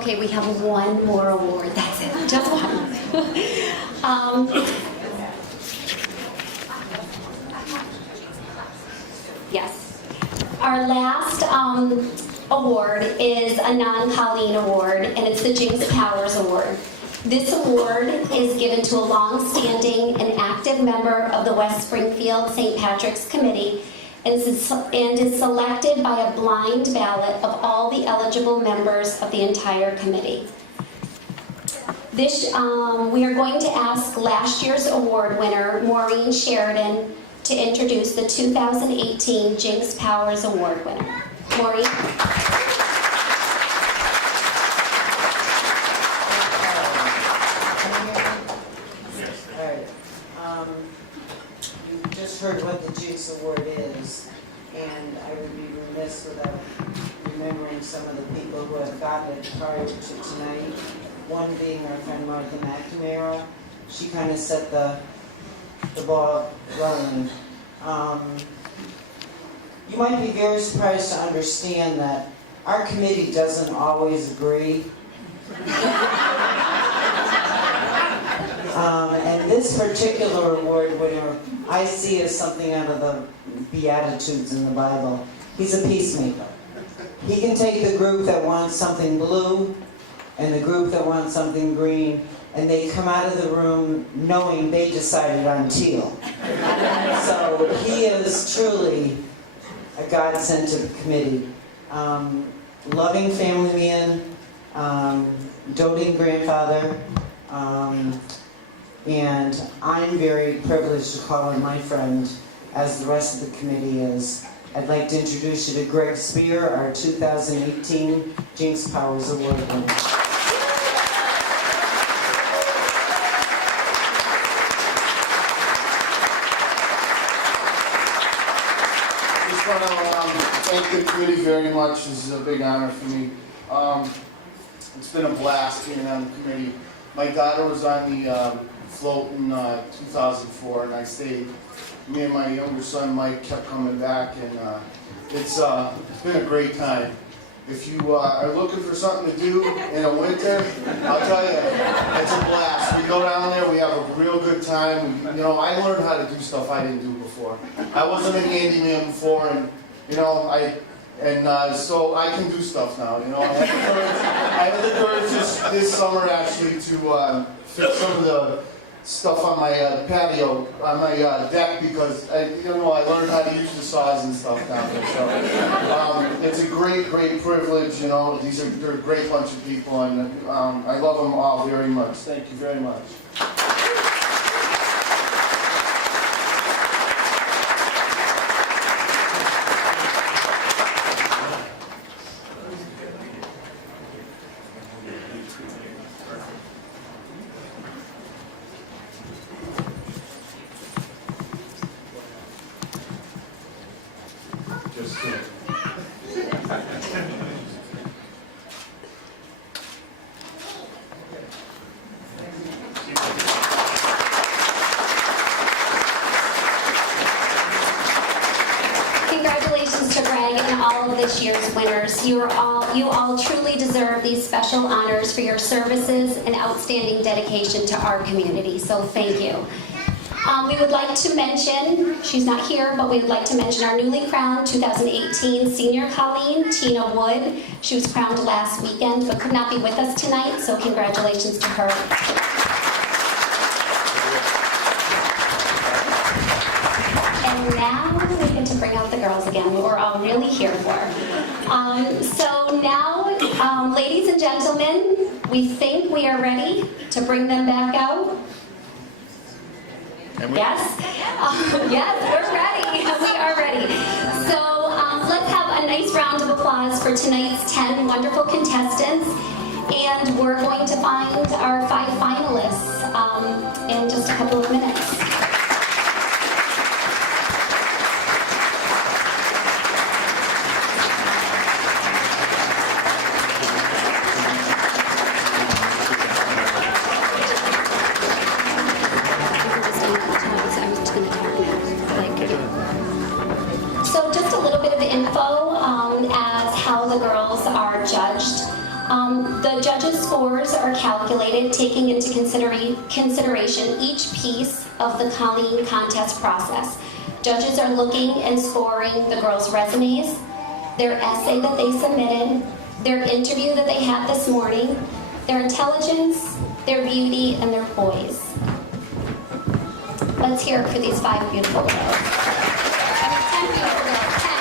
Okay, we have one more award. That's it. Just one. Yes. Our last award is a non-Colleen award, and it's the Jinx Powers Award. This award is given to a long-standing and active member of the West Springfield St. Patrick's Committee and is selected by a blind ballot of all the eligible members of the entire committee. We are going to ask last year's award winner, Maureen Sheridan, to introduce the 2018 Jinx Powers Award winner. Maureen? You just heard what the Jinx Award is, and I would be remiss without remembering some of the people who have gotten it prior to tonight. One being our friend Martha McNamara. She kind of set the ball rolling. You might be very surprised to understand that our committee doesn't always agree. And this particular award winner, I see as something out of the Beatitudes in the Bible. He's a peacemaker. He can take the group that wants something blue and the group that wants something green, and they come out of the room knowing they decided on teal. So he is truly a godsend to the committee. Loving family man, doting grandfather, and I'm very privileged to call him my friend, as the rest of the committee is. I'd like to introduce you to Greg Spear, our 2018 Jinx Powers Award winner. Just want to thank the committee very much. This is a big honor for me. It's been a blast being on the committee. My daughter was on the float in 2004, and I stayed. Me and my younger son Mike kept coming back, and it's been a great time. If you are looking for something to do in the winter, I'll tell you, it's a blast. We go down there, we have a real good time. I learned how to do stuff I didn't do before. I wasn't a handyman before, and so I can do stuff now. I had the courage this summer actually to fix some of the stuff on my patio, on my deck, because I learned how to use the saws and stuff down there. So it's a great privilege. They're a great bunch of people, and I love them all very much. Thank you very much. Congratulations to Greg and all of this year's winners. You all truly deserve these special honors for your services and outstanding dedication to our community, so thank you. We would like to mention, she's not here, but we would like to mention our newly crowned 2018 senior Colleen, Tina Wood. She was crowned last weekend but could not be with us tonight, so congratulations to her. And now we get to bring out the girls again, what we're all really here for. So now, ladies and gentlemen, we think we are ready to bring them back out. Yes? Yes, we're ready. We are ready. So let's have a nice round of applause for tonight's 10 wonderful contestants. And we're going to find our 5 finalists in just a couple of minutes. So just a little bit of info as how the girls are judged. The judges judges' scores are calculated taking into consideration each piece of the Colleen contest process. Judges are looking and scoring the girls' resumes, their essay that they submitted, their interview that they had this morning, their intelligence, their beauty, and their poise. Let's hear it for these 5 beautiful girls. 10 beautiful girls. 10.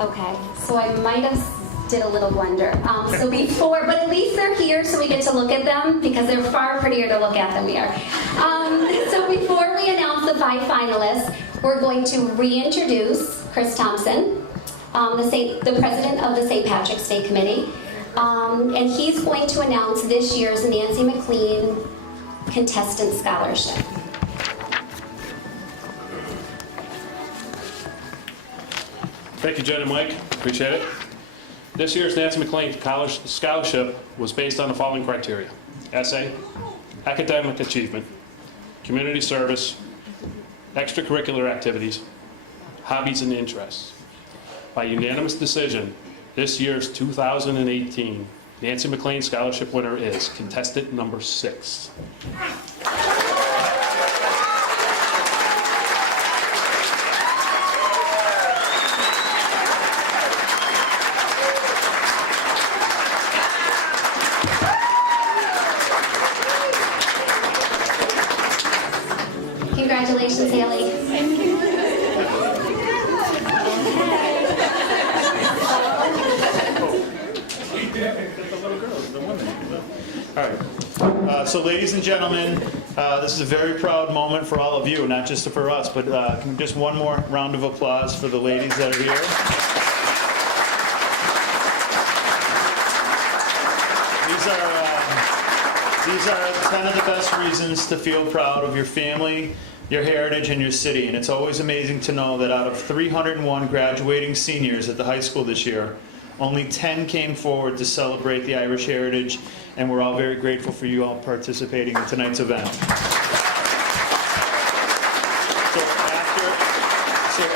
Okay, so I might have did a little blunder. But at least they're here so we get to look at them because they're far prettier to look at than we are. So before we announce the 5 finalists, we're going to reintroduce Chris Thompson, the president of the St. Patrick's Day Committee. And he's going to announce this year's Nancy McLean Contestant Scholarship. Thank you, Jen and Mike. Appreciate it. This year's Nancy McLean College Scholarship was based on the following criteria: essay, academic achievement, community service, extracurricular activities, hobbies and interests. By unanimous decision, this year's 2018 Nancy McLean Scholarship winner is contestant number 6. Congratulations, Haley. Thank you. All right. So ladies and gentlemen, this is a very proud moment for all of you, not just for us, but just one more round of applause for the ladies that are here. These are 10 of the best reasons to feel proud of your family, your heritage, and your city. And it's always amazing to know that out of 301 graduating seniors at the high school this year, only 10 came forward to celebrate the Irish heritage, and we're all very grateful for you all participating in tonight's event. So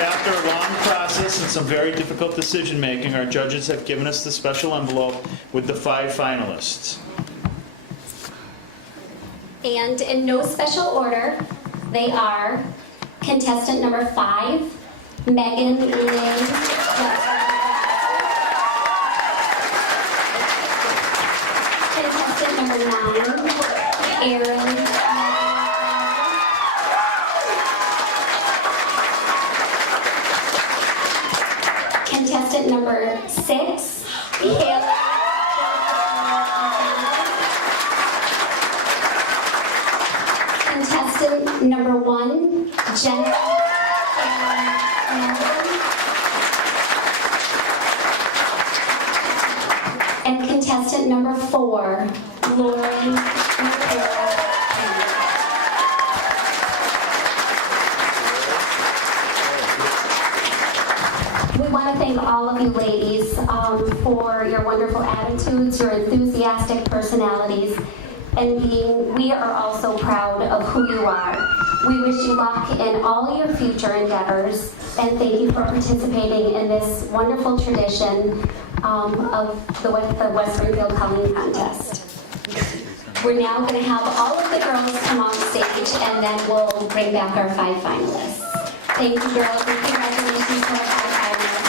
after a long process and some very difficult decision making, our judges have given us the special envelope with the 5 finalists. And in no special order, they are contestant number 5, Megan Lynn. Contestant number 9, Erin. Contestant number 6, Haley. Contestant number 1, Jennifer. And contestant number 4, Lauren. We want to thank all of you ladies for your wonderful attitudes, your enthusiastic personalities, and we are also proud of who you are. We wish you luck in all your future endeavors, and thank you for participating in this wonderful tradition of the West Springfield Colleen Contest. We're now going to have all of the girls come on stage, and then we'll bring back our 5 finalists. Thank you, girls, and congratulations to our 5 finalists.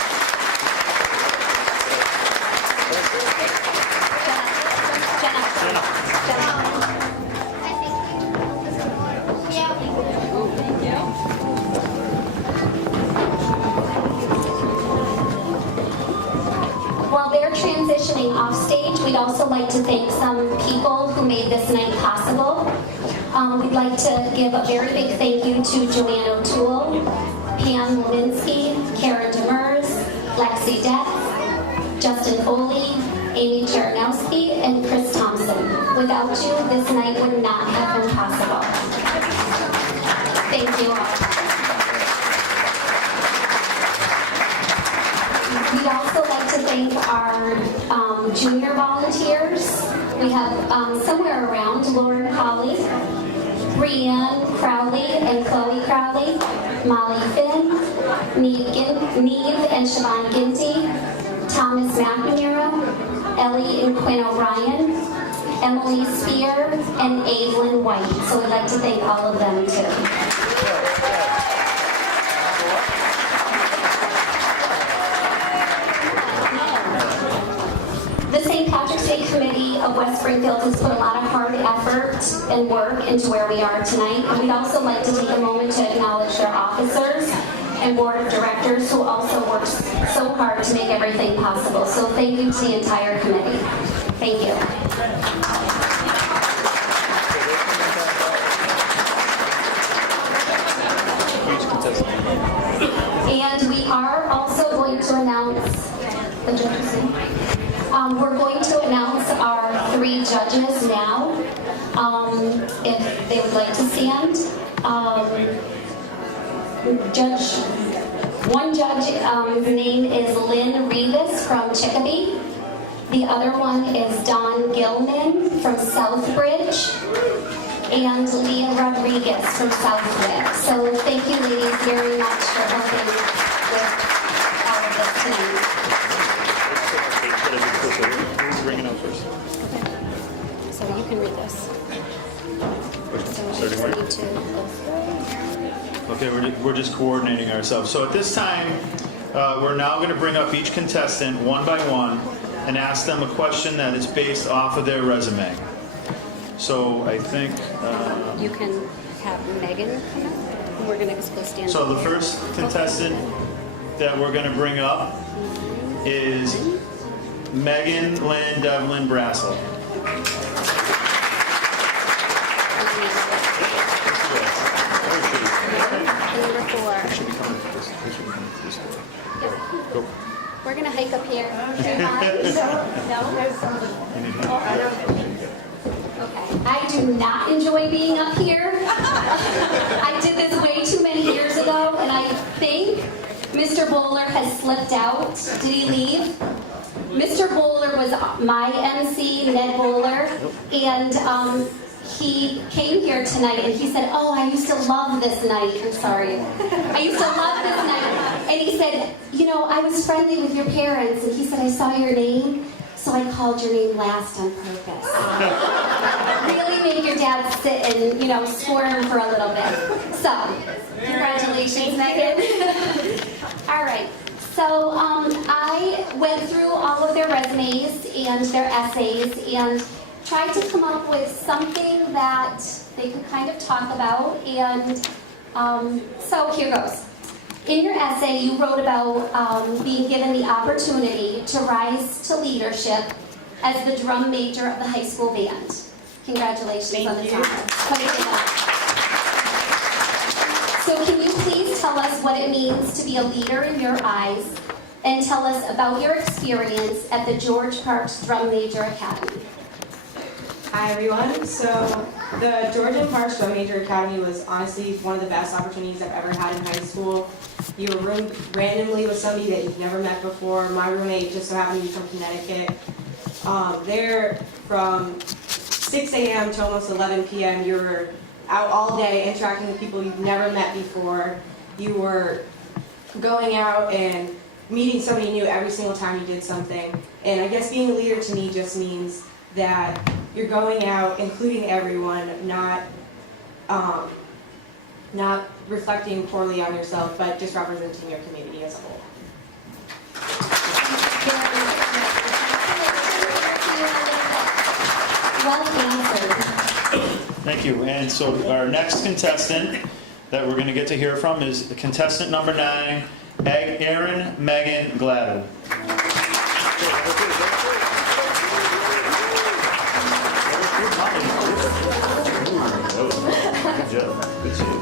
While they're transitioning off stage, we'd also like to thank some people who made this night possible. We'd like to give a very big thank you to Joanne O'Toole, Pam Lewinsky, Karen Demers, Lexi Depp, Justin Foley, Amy Charanowski, and Chris Thompson. Without you, this night would not have been possible. Thank you all. We'd also like to thank our junior volunteers. We have somewhere around Lauren Colley, Brianne Crowley and Chloe Crowley, Molly Finn, Neve and Siobhan Ginty, Thomas McNamara, Ellie and Quinn O'Brien, Emily Spear, and Avelyn White. So we'd like to thank all of them too. The St. Patrick's Day Committee of West Springfield has put a lot of hard effort and work into where we are tonight. And we'd also like to take a moment to acknowledge their officers and board of directors who also worked so hard to make everything possible. So thank you to the entire committee. Thank you. And we are also going to announce the judges. We're going to announce our 3 judges now, if they would like to stand. One judge, his name is Lynn Rivas from Chicopee. The other one is Don Gilman from Southbridge, and Leah Rodriguez from Southwick. So thank you, ladies, very much for helping with all of this tonight. So you can read this. So we just need to go through. Okay, we're just coordinating ourselves. So at this time, we're now going to bring up each contestant one by one and ask them a question that is based off of their resume. So I think... you can have Megan come up, and we're going to just go stand. So the first contestant that we're going to bring up is Megan Lynn Devlin Brassel. Number 4. We're going to hike up here. Okay. I do not enjoy being up here. I did this way too many years ago, and I think Mr. Bowler has slipped out. Did he leave? Mr. Bowler was my MC, Ned Bowler, and he came here tonight and he said, "Oh, I used to love this night." I'm sorry. I used to love this night. And he said, "You know, I was friendly with your parents." And he said, "I saw your name, so I called your name last on purpose." Really make your dad sit and, you know, squirm for a little bit. So, congratulations, Megan. All right. So I went through all of their resumes and their essays and tried to come up with something that they could kind of talk about. And so here goes. In your essay, you wrote about being given the opportunity to rise to leadership as the drum major of the high school band. Congratulations on the top. So can you please tell us what it means to be a leader in your eyes, and tell us about your experience at the George Parks Drum Major Academy? Hi everyone. So the George and Parks Drum Major Academy was honestly one of the best opportunities I've ever had in high school. You were roomed randomly with somebody that you've never met before. My roommate just so happened to be from Connecticut. There from 6 a.m. to almost 11 p.m. you were out all day interacting with people you've never met before. You were going out and meeting somebody new every single time you did something. And I guess being a leader to me just means that you're going out, including everyone, not reflecting poorly on yourself, but just representing your community as a whole. Well answered. Thank you. And so our next contestant that we're going to get to hear from is contestant number 9, Erin Megan Gladden. Good job. Good job.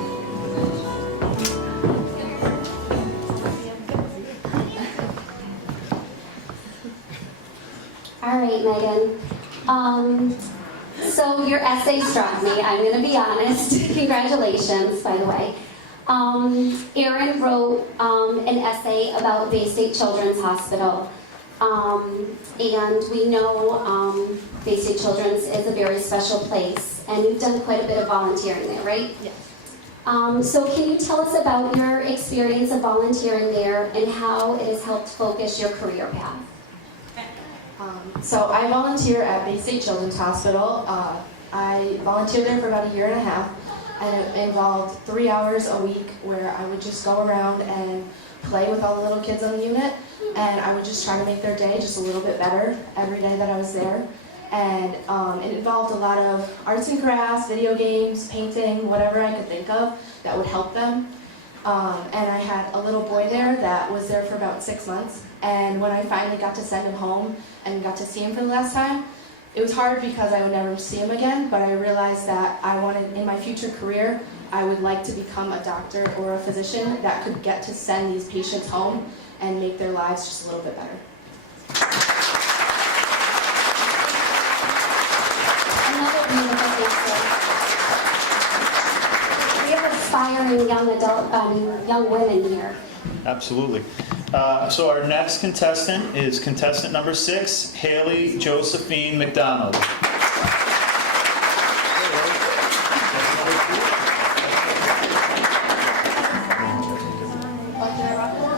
All right, Megan. So your essay struck me. I'm going to be honest. Congratulations, by the way. Erin wrote an essay about Bay State Children's Hospital. And we know Bay State Children's is a very special place, and you've done quite a bit of volunteering there, right? Yes. So can you tell us about your experience of volunteering there and how it has helped focus your career path? So I volunteer at Bay State Children's Hospital. I volunteered there for about a year and a half, and it involved 3 hours a week where I would just go around and play with all the little kids on the unit, and I would just try to make their day just a little bit better every day that I was there. And it involved a lot of arts and crafts, video games, painting, whatever I could think of that would help them. And I had a little boy there that was there for about 6 months, and when I finally got to send him home and got to see him for the last time, it was hard because I would never see him again, but I realized that I wanted, in my future career, I would like to become a doctor or a physician that could get to send these patients home and make their lives just a little bit better. Another beautiful answer. We have aspiring young women here. Absolutely. So our next contestant is contestant number 6, Haley Josephine McDonald.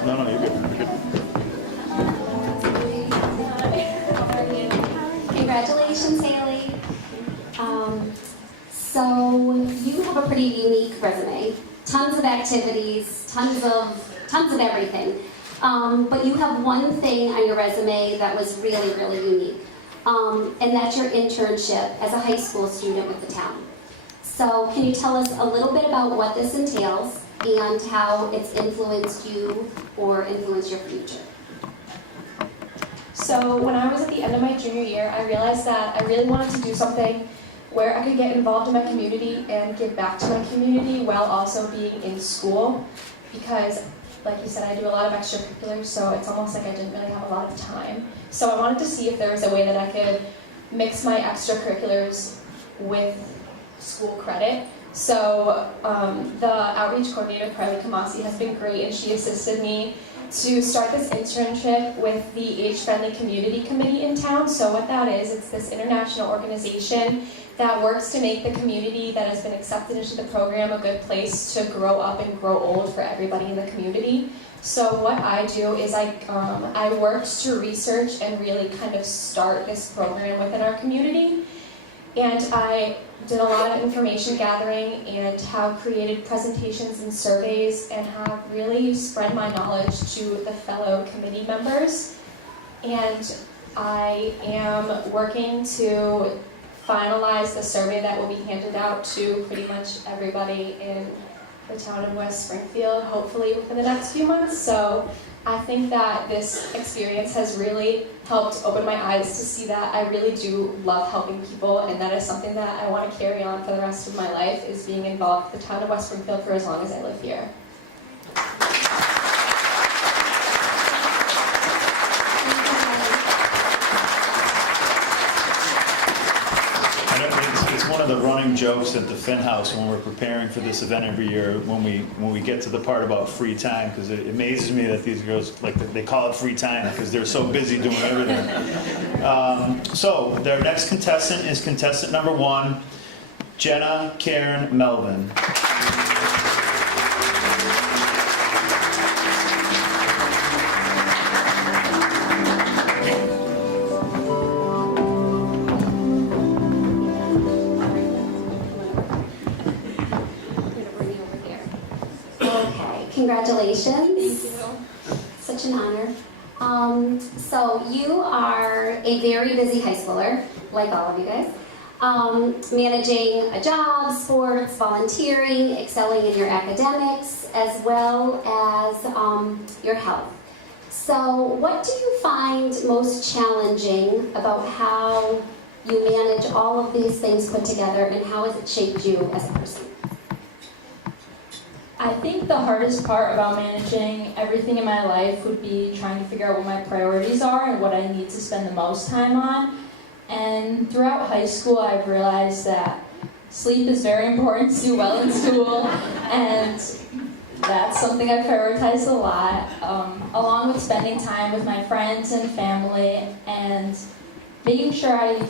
No, you're good. You're good. Congratulations, Haley. So you have a pretty unique resume. Tons of activities, tons of everything. But you have one thing on your resume that was really, really unique. And that's your internship as a high school student with the town. So can you tell us a little bit about what this entails and how it's influenced you or influenced your future? So when I was at the end of my junior year, I realized that I really wanted to do something where I could get involved in my community and give back to my community while also being in school, because like you said, I do a lot of extracurriculars, so it's almost like I didn't really have a lot of time. So I wanted to see if there was a way that I could mix my extracurriculars with school credit. So the outreach coordinator, Carly Kamasi, has been great, and she assisted me to start this internship with the Age-Friendly Community Committee in town. So what that is, it's this international organization that works to make the community that has been accepted into the program a good place to grow up and grow old for everybody in the community. So what I do is I worked to research and really kind of start this program within our community. And I did a lot of information gathering and have created presentations and surveys and have really spread my knowledge to the fellow committee members. And I am working to finalize the survey that will be handed out to pretty much everybody in the town of West Springfield, hopefully within the next few months. So I think that this experience has really helped open my eyes to see that I really do love helping people, and that is something that I want to carry on for the rest of my life, is being involved with the town of West Springfield for as long as I live here. It's one of the running jokes at the Finn House when we're preparing for this event every year, when we get to the part about free time, because it amazes me that these girls, they call it free time because they're so busy doing everything. So their next contestant is contestant number 1, Jenna Karen Melvin. Congratulations. Thank you. Such an honor. So you are a very busy high schooler, like all of you guys, managing a job, sports, volunteering, excelling in your academics, as well as your health. So what do you find most challenging about how you manage all of these things put together, and how has it shaped you as a person? I think the hardest part about managing everything in my life would be trying to figure out what my priorities are and what I need to spend the most time on. And throughout high school, I've realized that sleep is very important to do well in school, and That's something I prioritize a lot, along with spending time with my friends and family and making sure I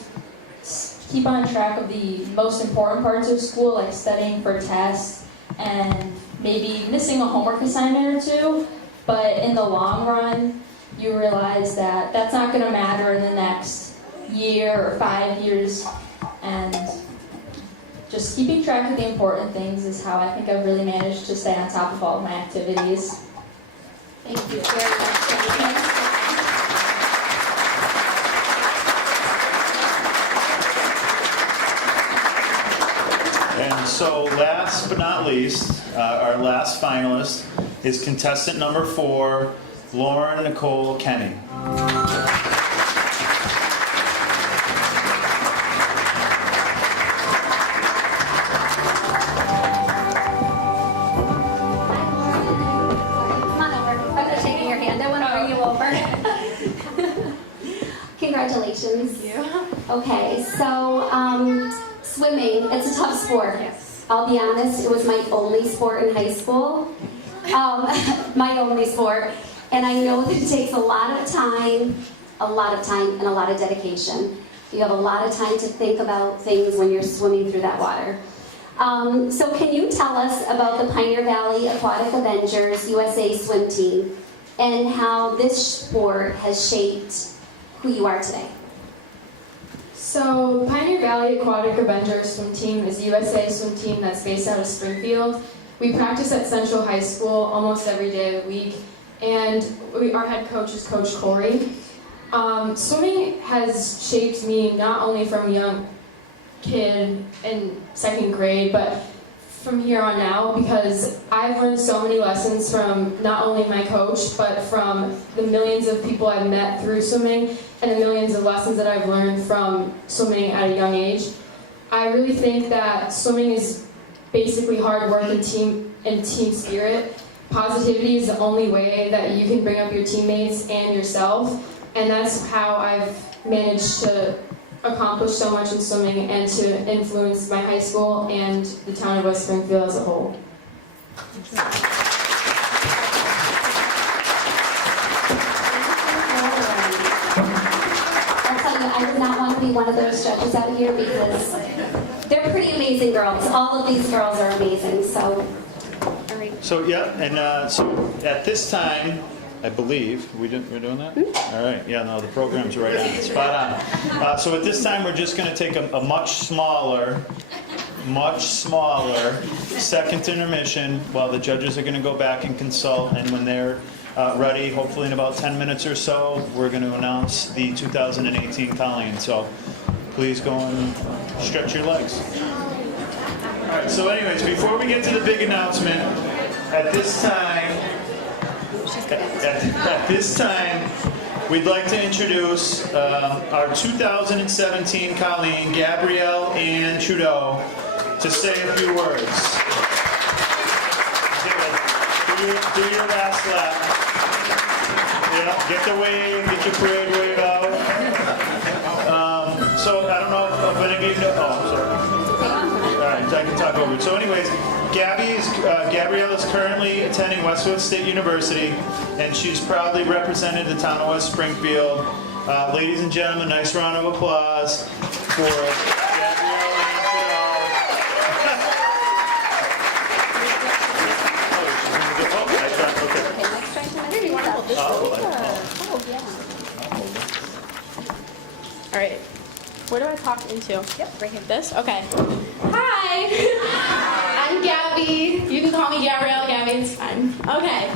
keep on track of the most important parts of school, like studying for tests and maybe missing a homework assignment or two. But in the long run, you realize that that's not going to matter in the next year or 5 years. And just keeping track of the important things is how I think I've really managed to stay on top of all of my activities. Thank you very much. And so last but not least, our last finalist is contestant number 4, Lauren Nicole Kenny. Come on over. I'm not shaking your hand. I want to bring you over. Congratulations. Thank you. Okay, so swimming, it's a tough sport. Yes. I'll be honest, it was my only sport in high school. My only sport. And I know that it takes a lot of time, and a lot of dedication. You have a lot of time to think about things when you're swimming through that water. So can you tell us about the Pioneer Valley Aquatic Avengers USA swim team and how this sport has shaped who you are today? So, Pioneer Valley Aquatic Avengers swim team is a USA swim team that's based out of Springfield. We practice at Central High School almost every day of the week, and our head coach is Coach Corey. Swimming has shaped me not only from a young kid in 2nd grade, but from here on out, because I've learned so many lessons from not only my coach, but from the millions of people I've met through swimming and the millions of lessons that I've learned from swimming at a young age. I really think that swimming is basically hard work and team spirit. Positivity is the only way that you can bring up your teammates and yourself, and that's how I've managed to accomplish so much in swimming and to influence my high school and the town of West Springfield as a whole. I'll tell you, I would not want to be one of those judges out here because they're pretty amazing girls. All of these girls are amazing, so. All right. So, yeah, and so at this time, I believe, we're doing that? All right, yeah, no, the program's right on, spot on. So at this time, we're just going to take a much smaller second intermission while the judges are going to go back and consult, and when they're ready, hopefully in about 10 minutes or so, we're going to announce the 2018 Colleen. So please go and stretch your legs. All right, so anyways, before we get to the big announcement, at this time, we'd like to introduce our 2017 Colleen, Gabrielle Ann Trudeau, to say a few words. Do your last lap. Yeah, get the wave, get your parade wave out. So I don't know if any of you know. Oh, I'm sorry. All right, I can talk over it. So anyways, Gabrielle is currently attending Westwood State University, and she's proudly represented the town of West Springfield. Ladies and gentlemen, nice round of applause for Gabrielle All right. Where do I talk into? Yep, right here. This? Okay. Hi. I'm Gabby. You can call me Gabrielle. Gabby, it's fine. Okay.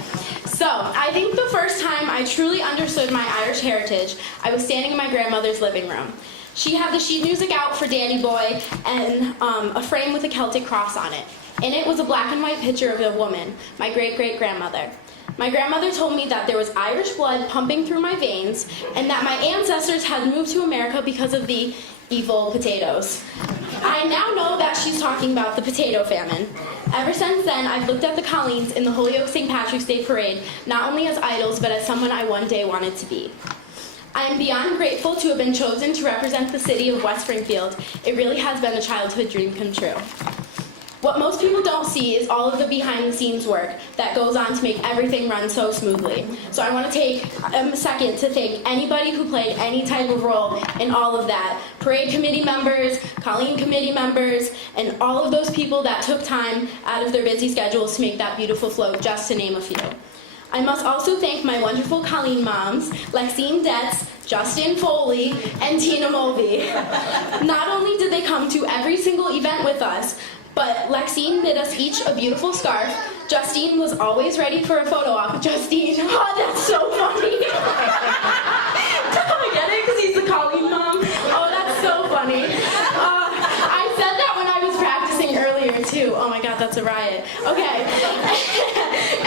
So, I think the first time I truly understood my Irish heritage, I was standing in my grandmother's living room. She had the sheet music out for Danny Boy and a frame with a Celtic cross on it. In it was a black and white picture of a woman, my great-great-grandmother. My grandmother told me that there was Irish blood pumping through my veins and that my ancestors had moved to America because of the evil potatoes. I now know that she's talking about the potato famine. Ever since then, I've looked at the Colleens in the Holyoke St. Patrick's Day Parade, not only as idols, but as someone I one day wanted to be. I am beyond grateful to have been chosen to represent the city of West Springfield. It really has been a childhood dream come true. What most people don't see is all of the behind-the-scenes work that goes on to make everything run so smoothly. So I want to take a second to thank anybody who played any type of role in all of that. Parade committee members, Colleen committee members, and all of those people that took time out of their busy schedules to make that beautiful float, just to name a few. I must also thank my wonderful Colleen moms, Lexine Detz, Justin Foley, and Tina Mulvey. Not only did they come to every single event with us, but Lexine knit us each a beautiful scarf. Justine was always ready for a photo op with Justine. Oh, that's so funny. I get it? Because he's the Colleen mom? Oh, that's so funny. I said that when I was practicing earlier, too. Oh my God, that's a riot. Okay.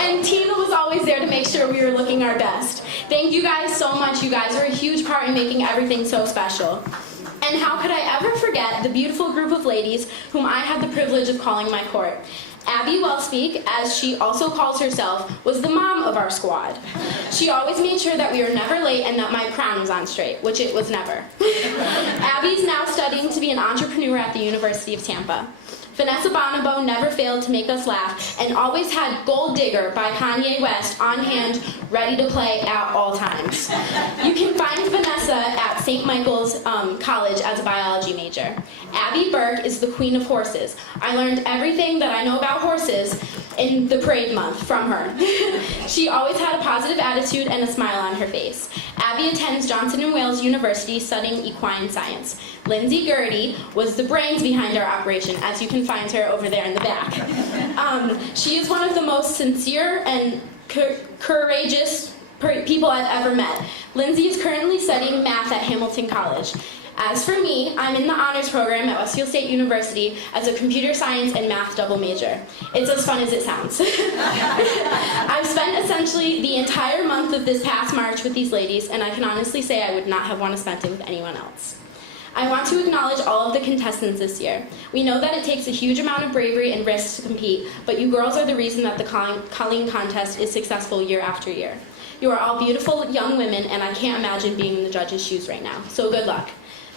And Tina was always there to make sure we were looking our best. Thank you guys so much. You guys are a huge part in making everything so special. And how could I ever forget the beautiful group of ladies whom I had the privilege of calling my court. Abby Wellspeak, as she also calls herself, was the mom of our squad. She always made sure that we were never late and that my crown was on straight, which it was never. Abby's now studying to be an entrepreneur at the University of Tampa. Vanessa Bonobo never failed to make us laugh and always had Gold Digger by Kanye West on hand, ready to play at all times. You can find Vanessa at St. Michael's College as a biology major. Abby Burke is the queen of horses. I learned everything that I know about horses in the parade month from her. She always had a positive attitude and a smile on her face. Abby attends Johnson & Wales University studying equine science. Lindsay Gertie was the brains behind our operation, as you can find her over there in the back. She is one of the most sincere and courageous people I've ever met. Lindsay is currently studying math at Hamilton College. As for me, I'm in the honors program at Westfield State University as a computer science and math double major. It's as fun as it sounds. I've spent essentially the entire month of this past March with these ladies, and I can honestly say I would not have wanted to spend it with anyone else. I want to acknowledge all of the contestants this year. We know that it takes a huge amount of bravery and risk to compete, but you girls are the reason that the Colleen contest is successful year after year. You are all beautiful young women, and I can't imagine being in the judges' shoes right now, so good luck.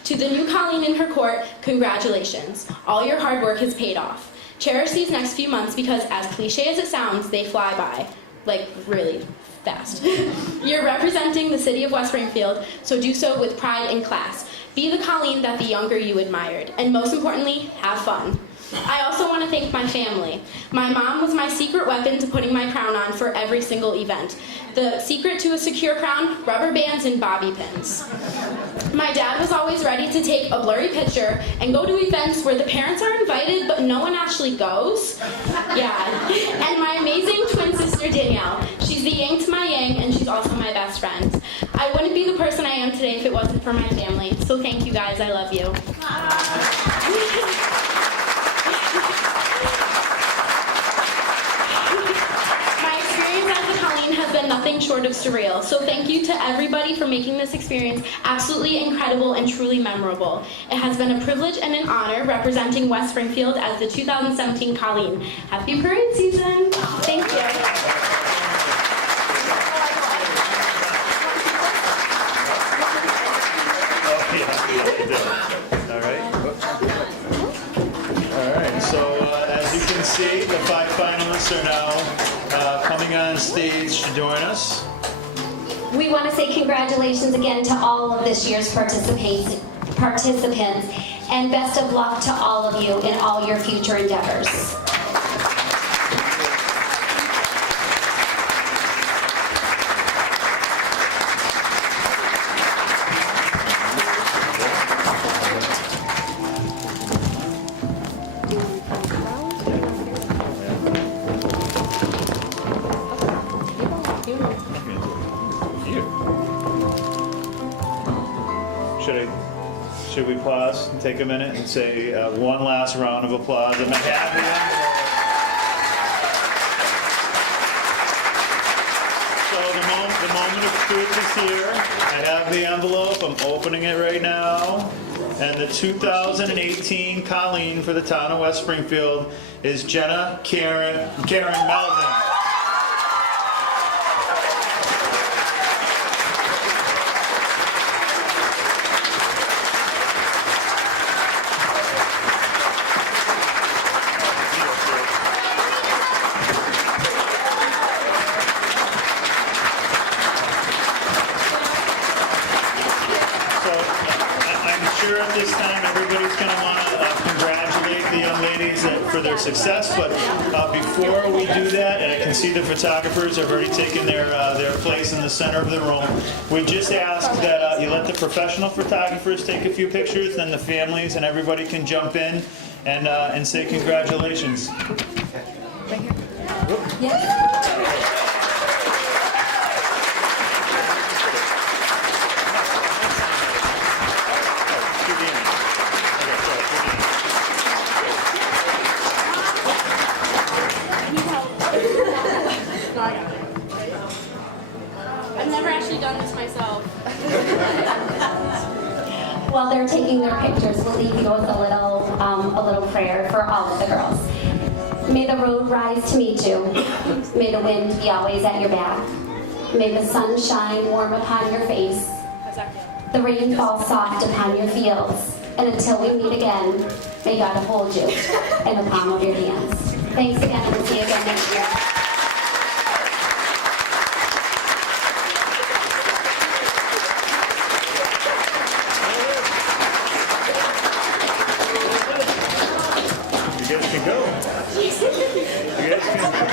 To the new Colleen in her court, congratulations. All your hard work has paid off. Cherish these next few months because, as cliche as it sounds, they fly by, like really fast. You're representing the city of West Springfield, so do so with pride and class. Be the Colleen that the younger you admired, and most importantly, have fun. I also want to thank my family. My mom was my secret weapon to putting my crown on for every single event. The secret to a secure crown, rubber bands and bobby pins. My dad was always ready to take a blurry picture and go to events where the parents are invited but no one actually goes. Yeah. And my amazing twin sister Danielle. She's the yang to my yang and she's also my best friend. I wouldn't be the person I am today if it wasn't for my family. So thank you guys, I love you. My experience as a Colleen has been nothing short of surreal, so thank you to everybody for making this experience absolutely incredible and truly memorable. It has been a privilege and an honor representing West Springfield as the 2017 Colleen. Happy parade season! Thank you. So as you can see, the 5 finalists are now coming on stage to join us. We want to say congratulations again to all of this year's participants and best of luck to all of you in all your future endeavors. Should we pause and take a minute and say one last round of applause? I'm happy. So the moment of truth is here. I have the envelope. I'm opening it right now. And the 2018 Colleen for the town of West Springfield is Jenna Karen Melvin. for their success. But before we do that, and I can see the photographers have already taken their place in the center of the room, we just ask that you let the professional photographers take a few pictures, then the families and everybody can jump in and say congratulations. I've never actually done this myself. While they're taking their pictures, we'll leave you with a little prayer for all of the girls. May the road rise to meet you. May the wind be always at your back. May the sun shine warm upon your face. The rain fall soft upon your fields. And until we meet again, may God hold you in the palm of your hands. Thanks again, and we'll see you again next year. You guys can go. You guys can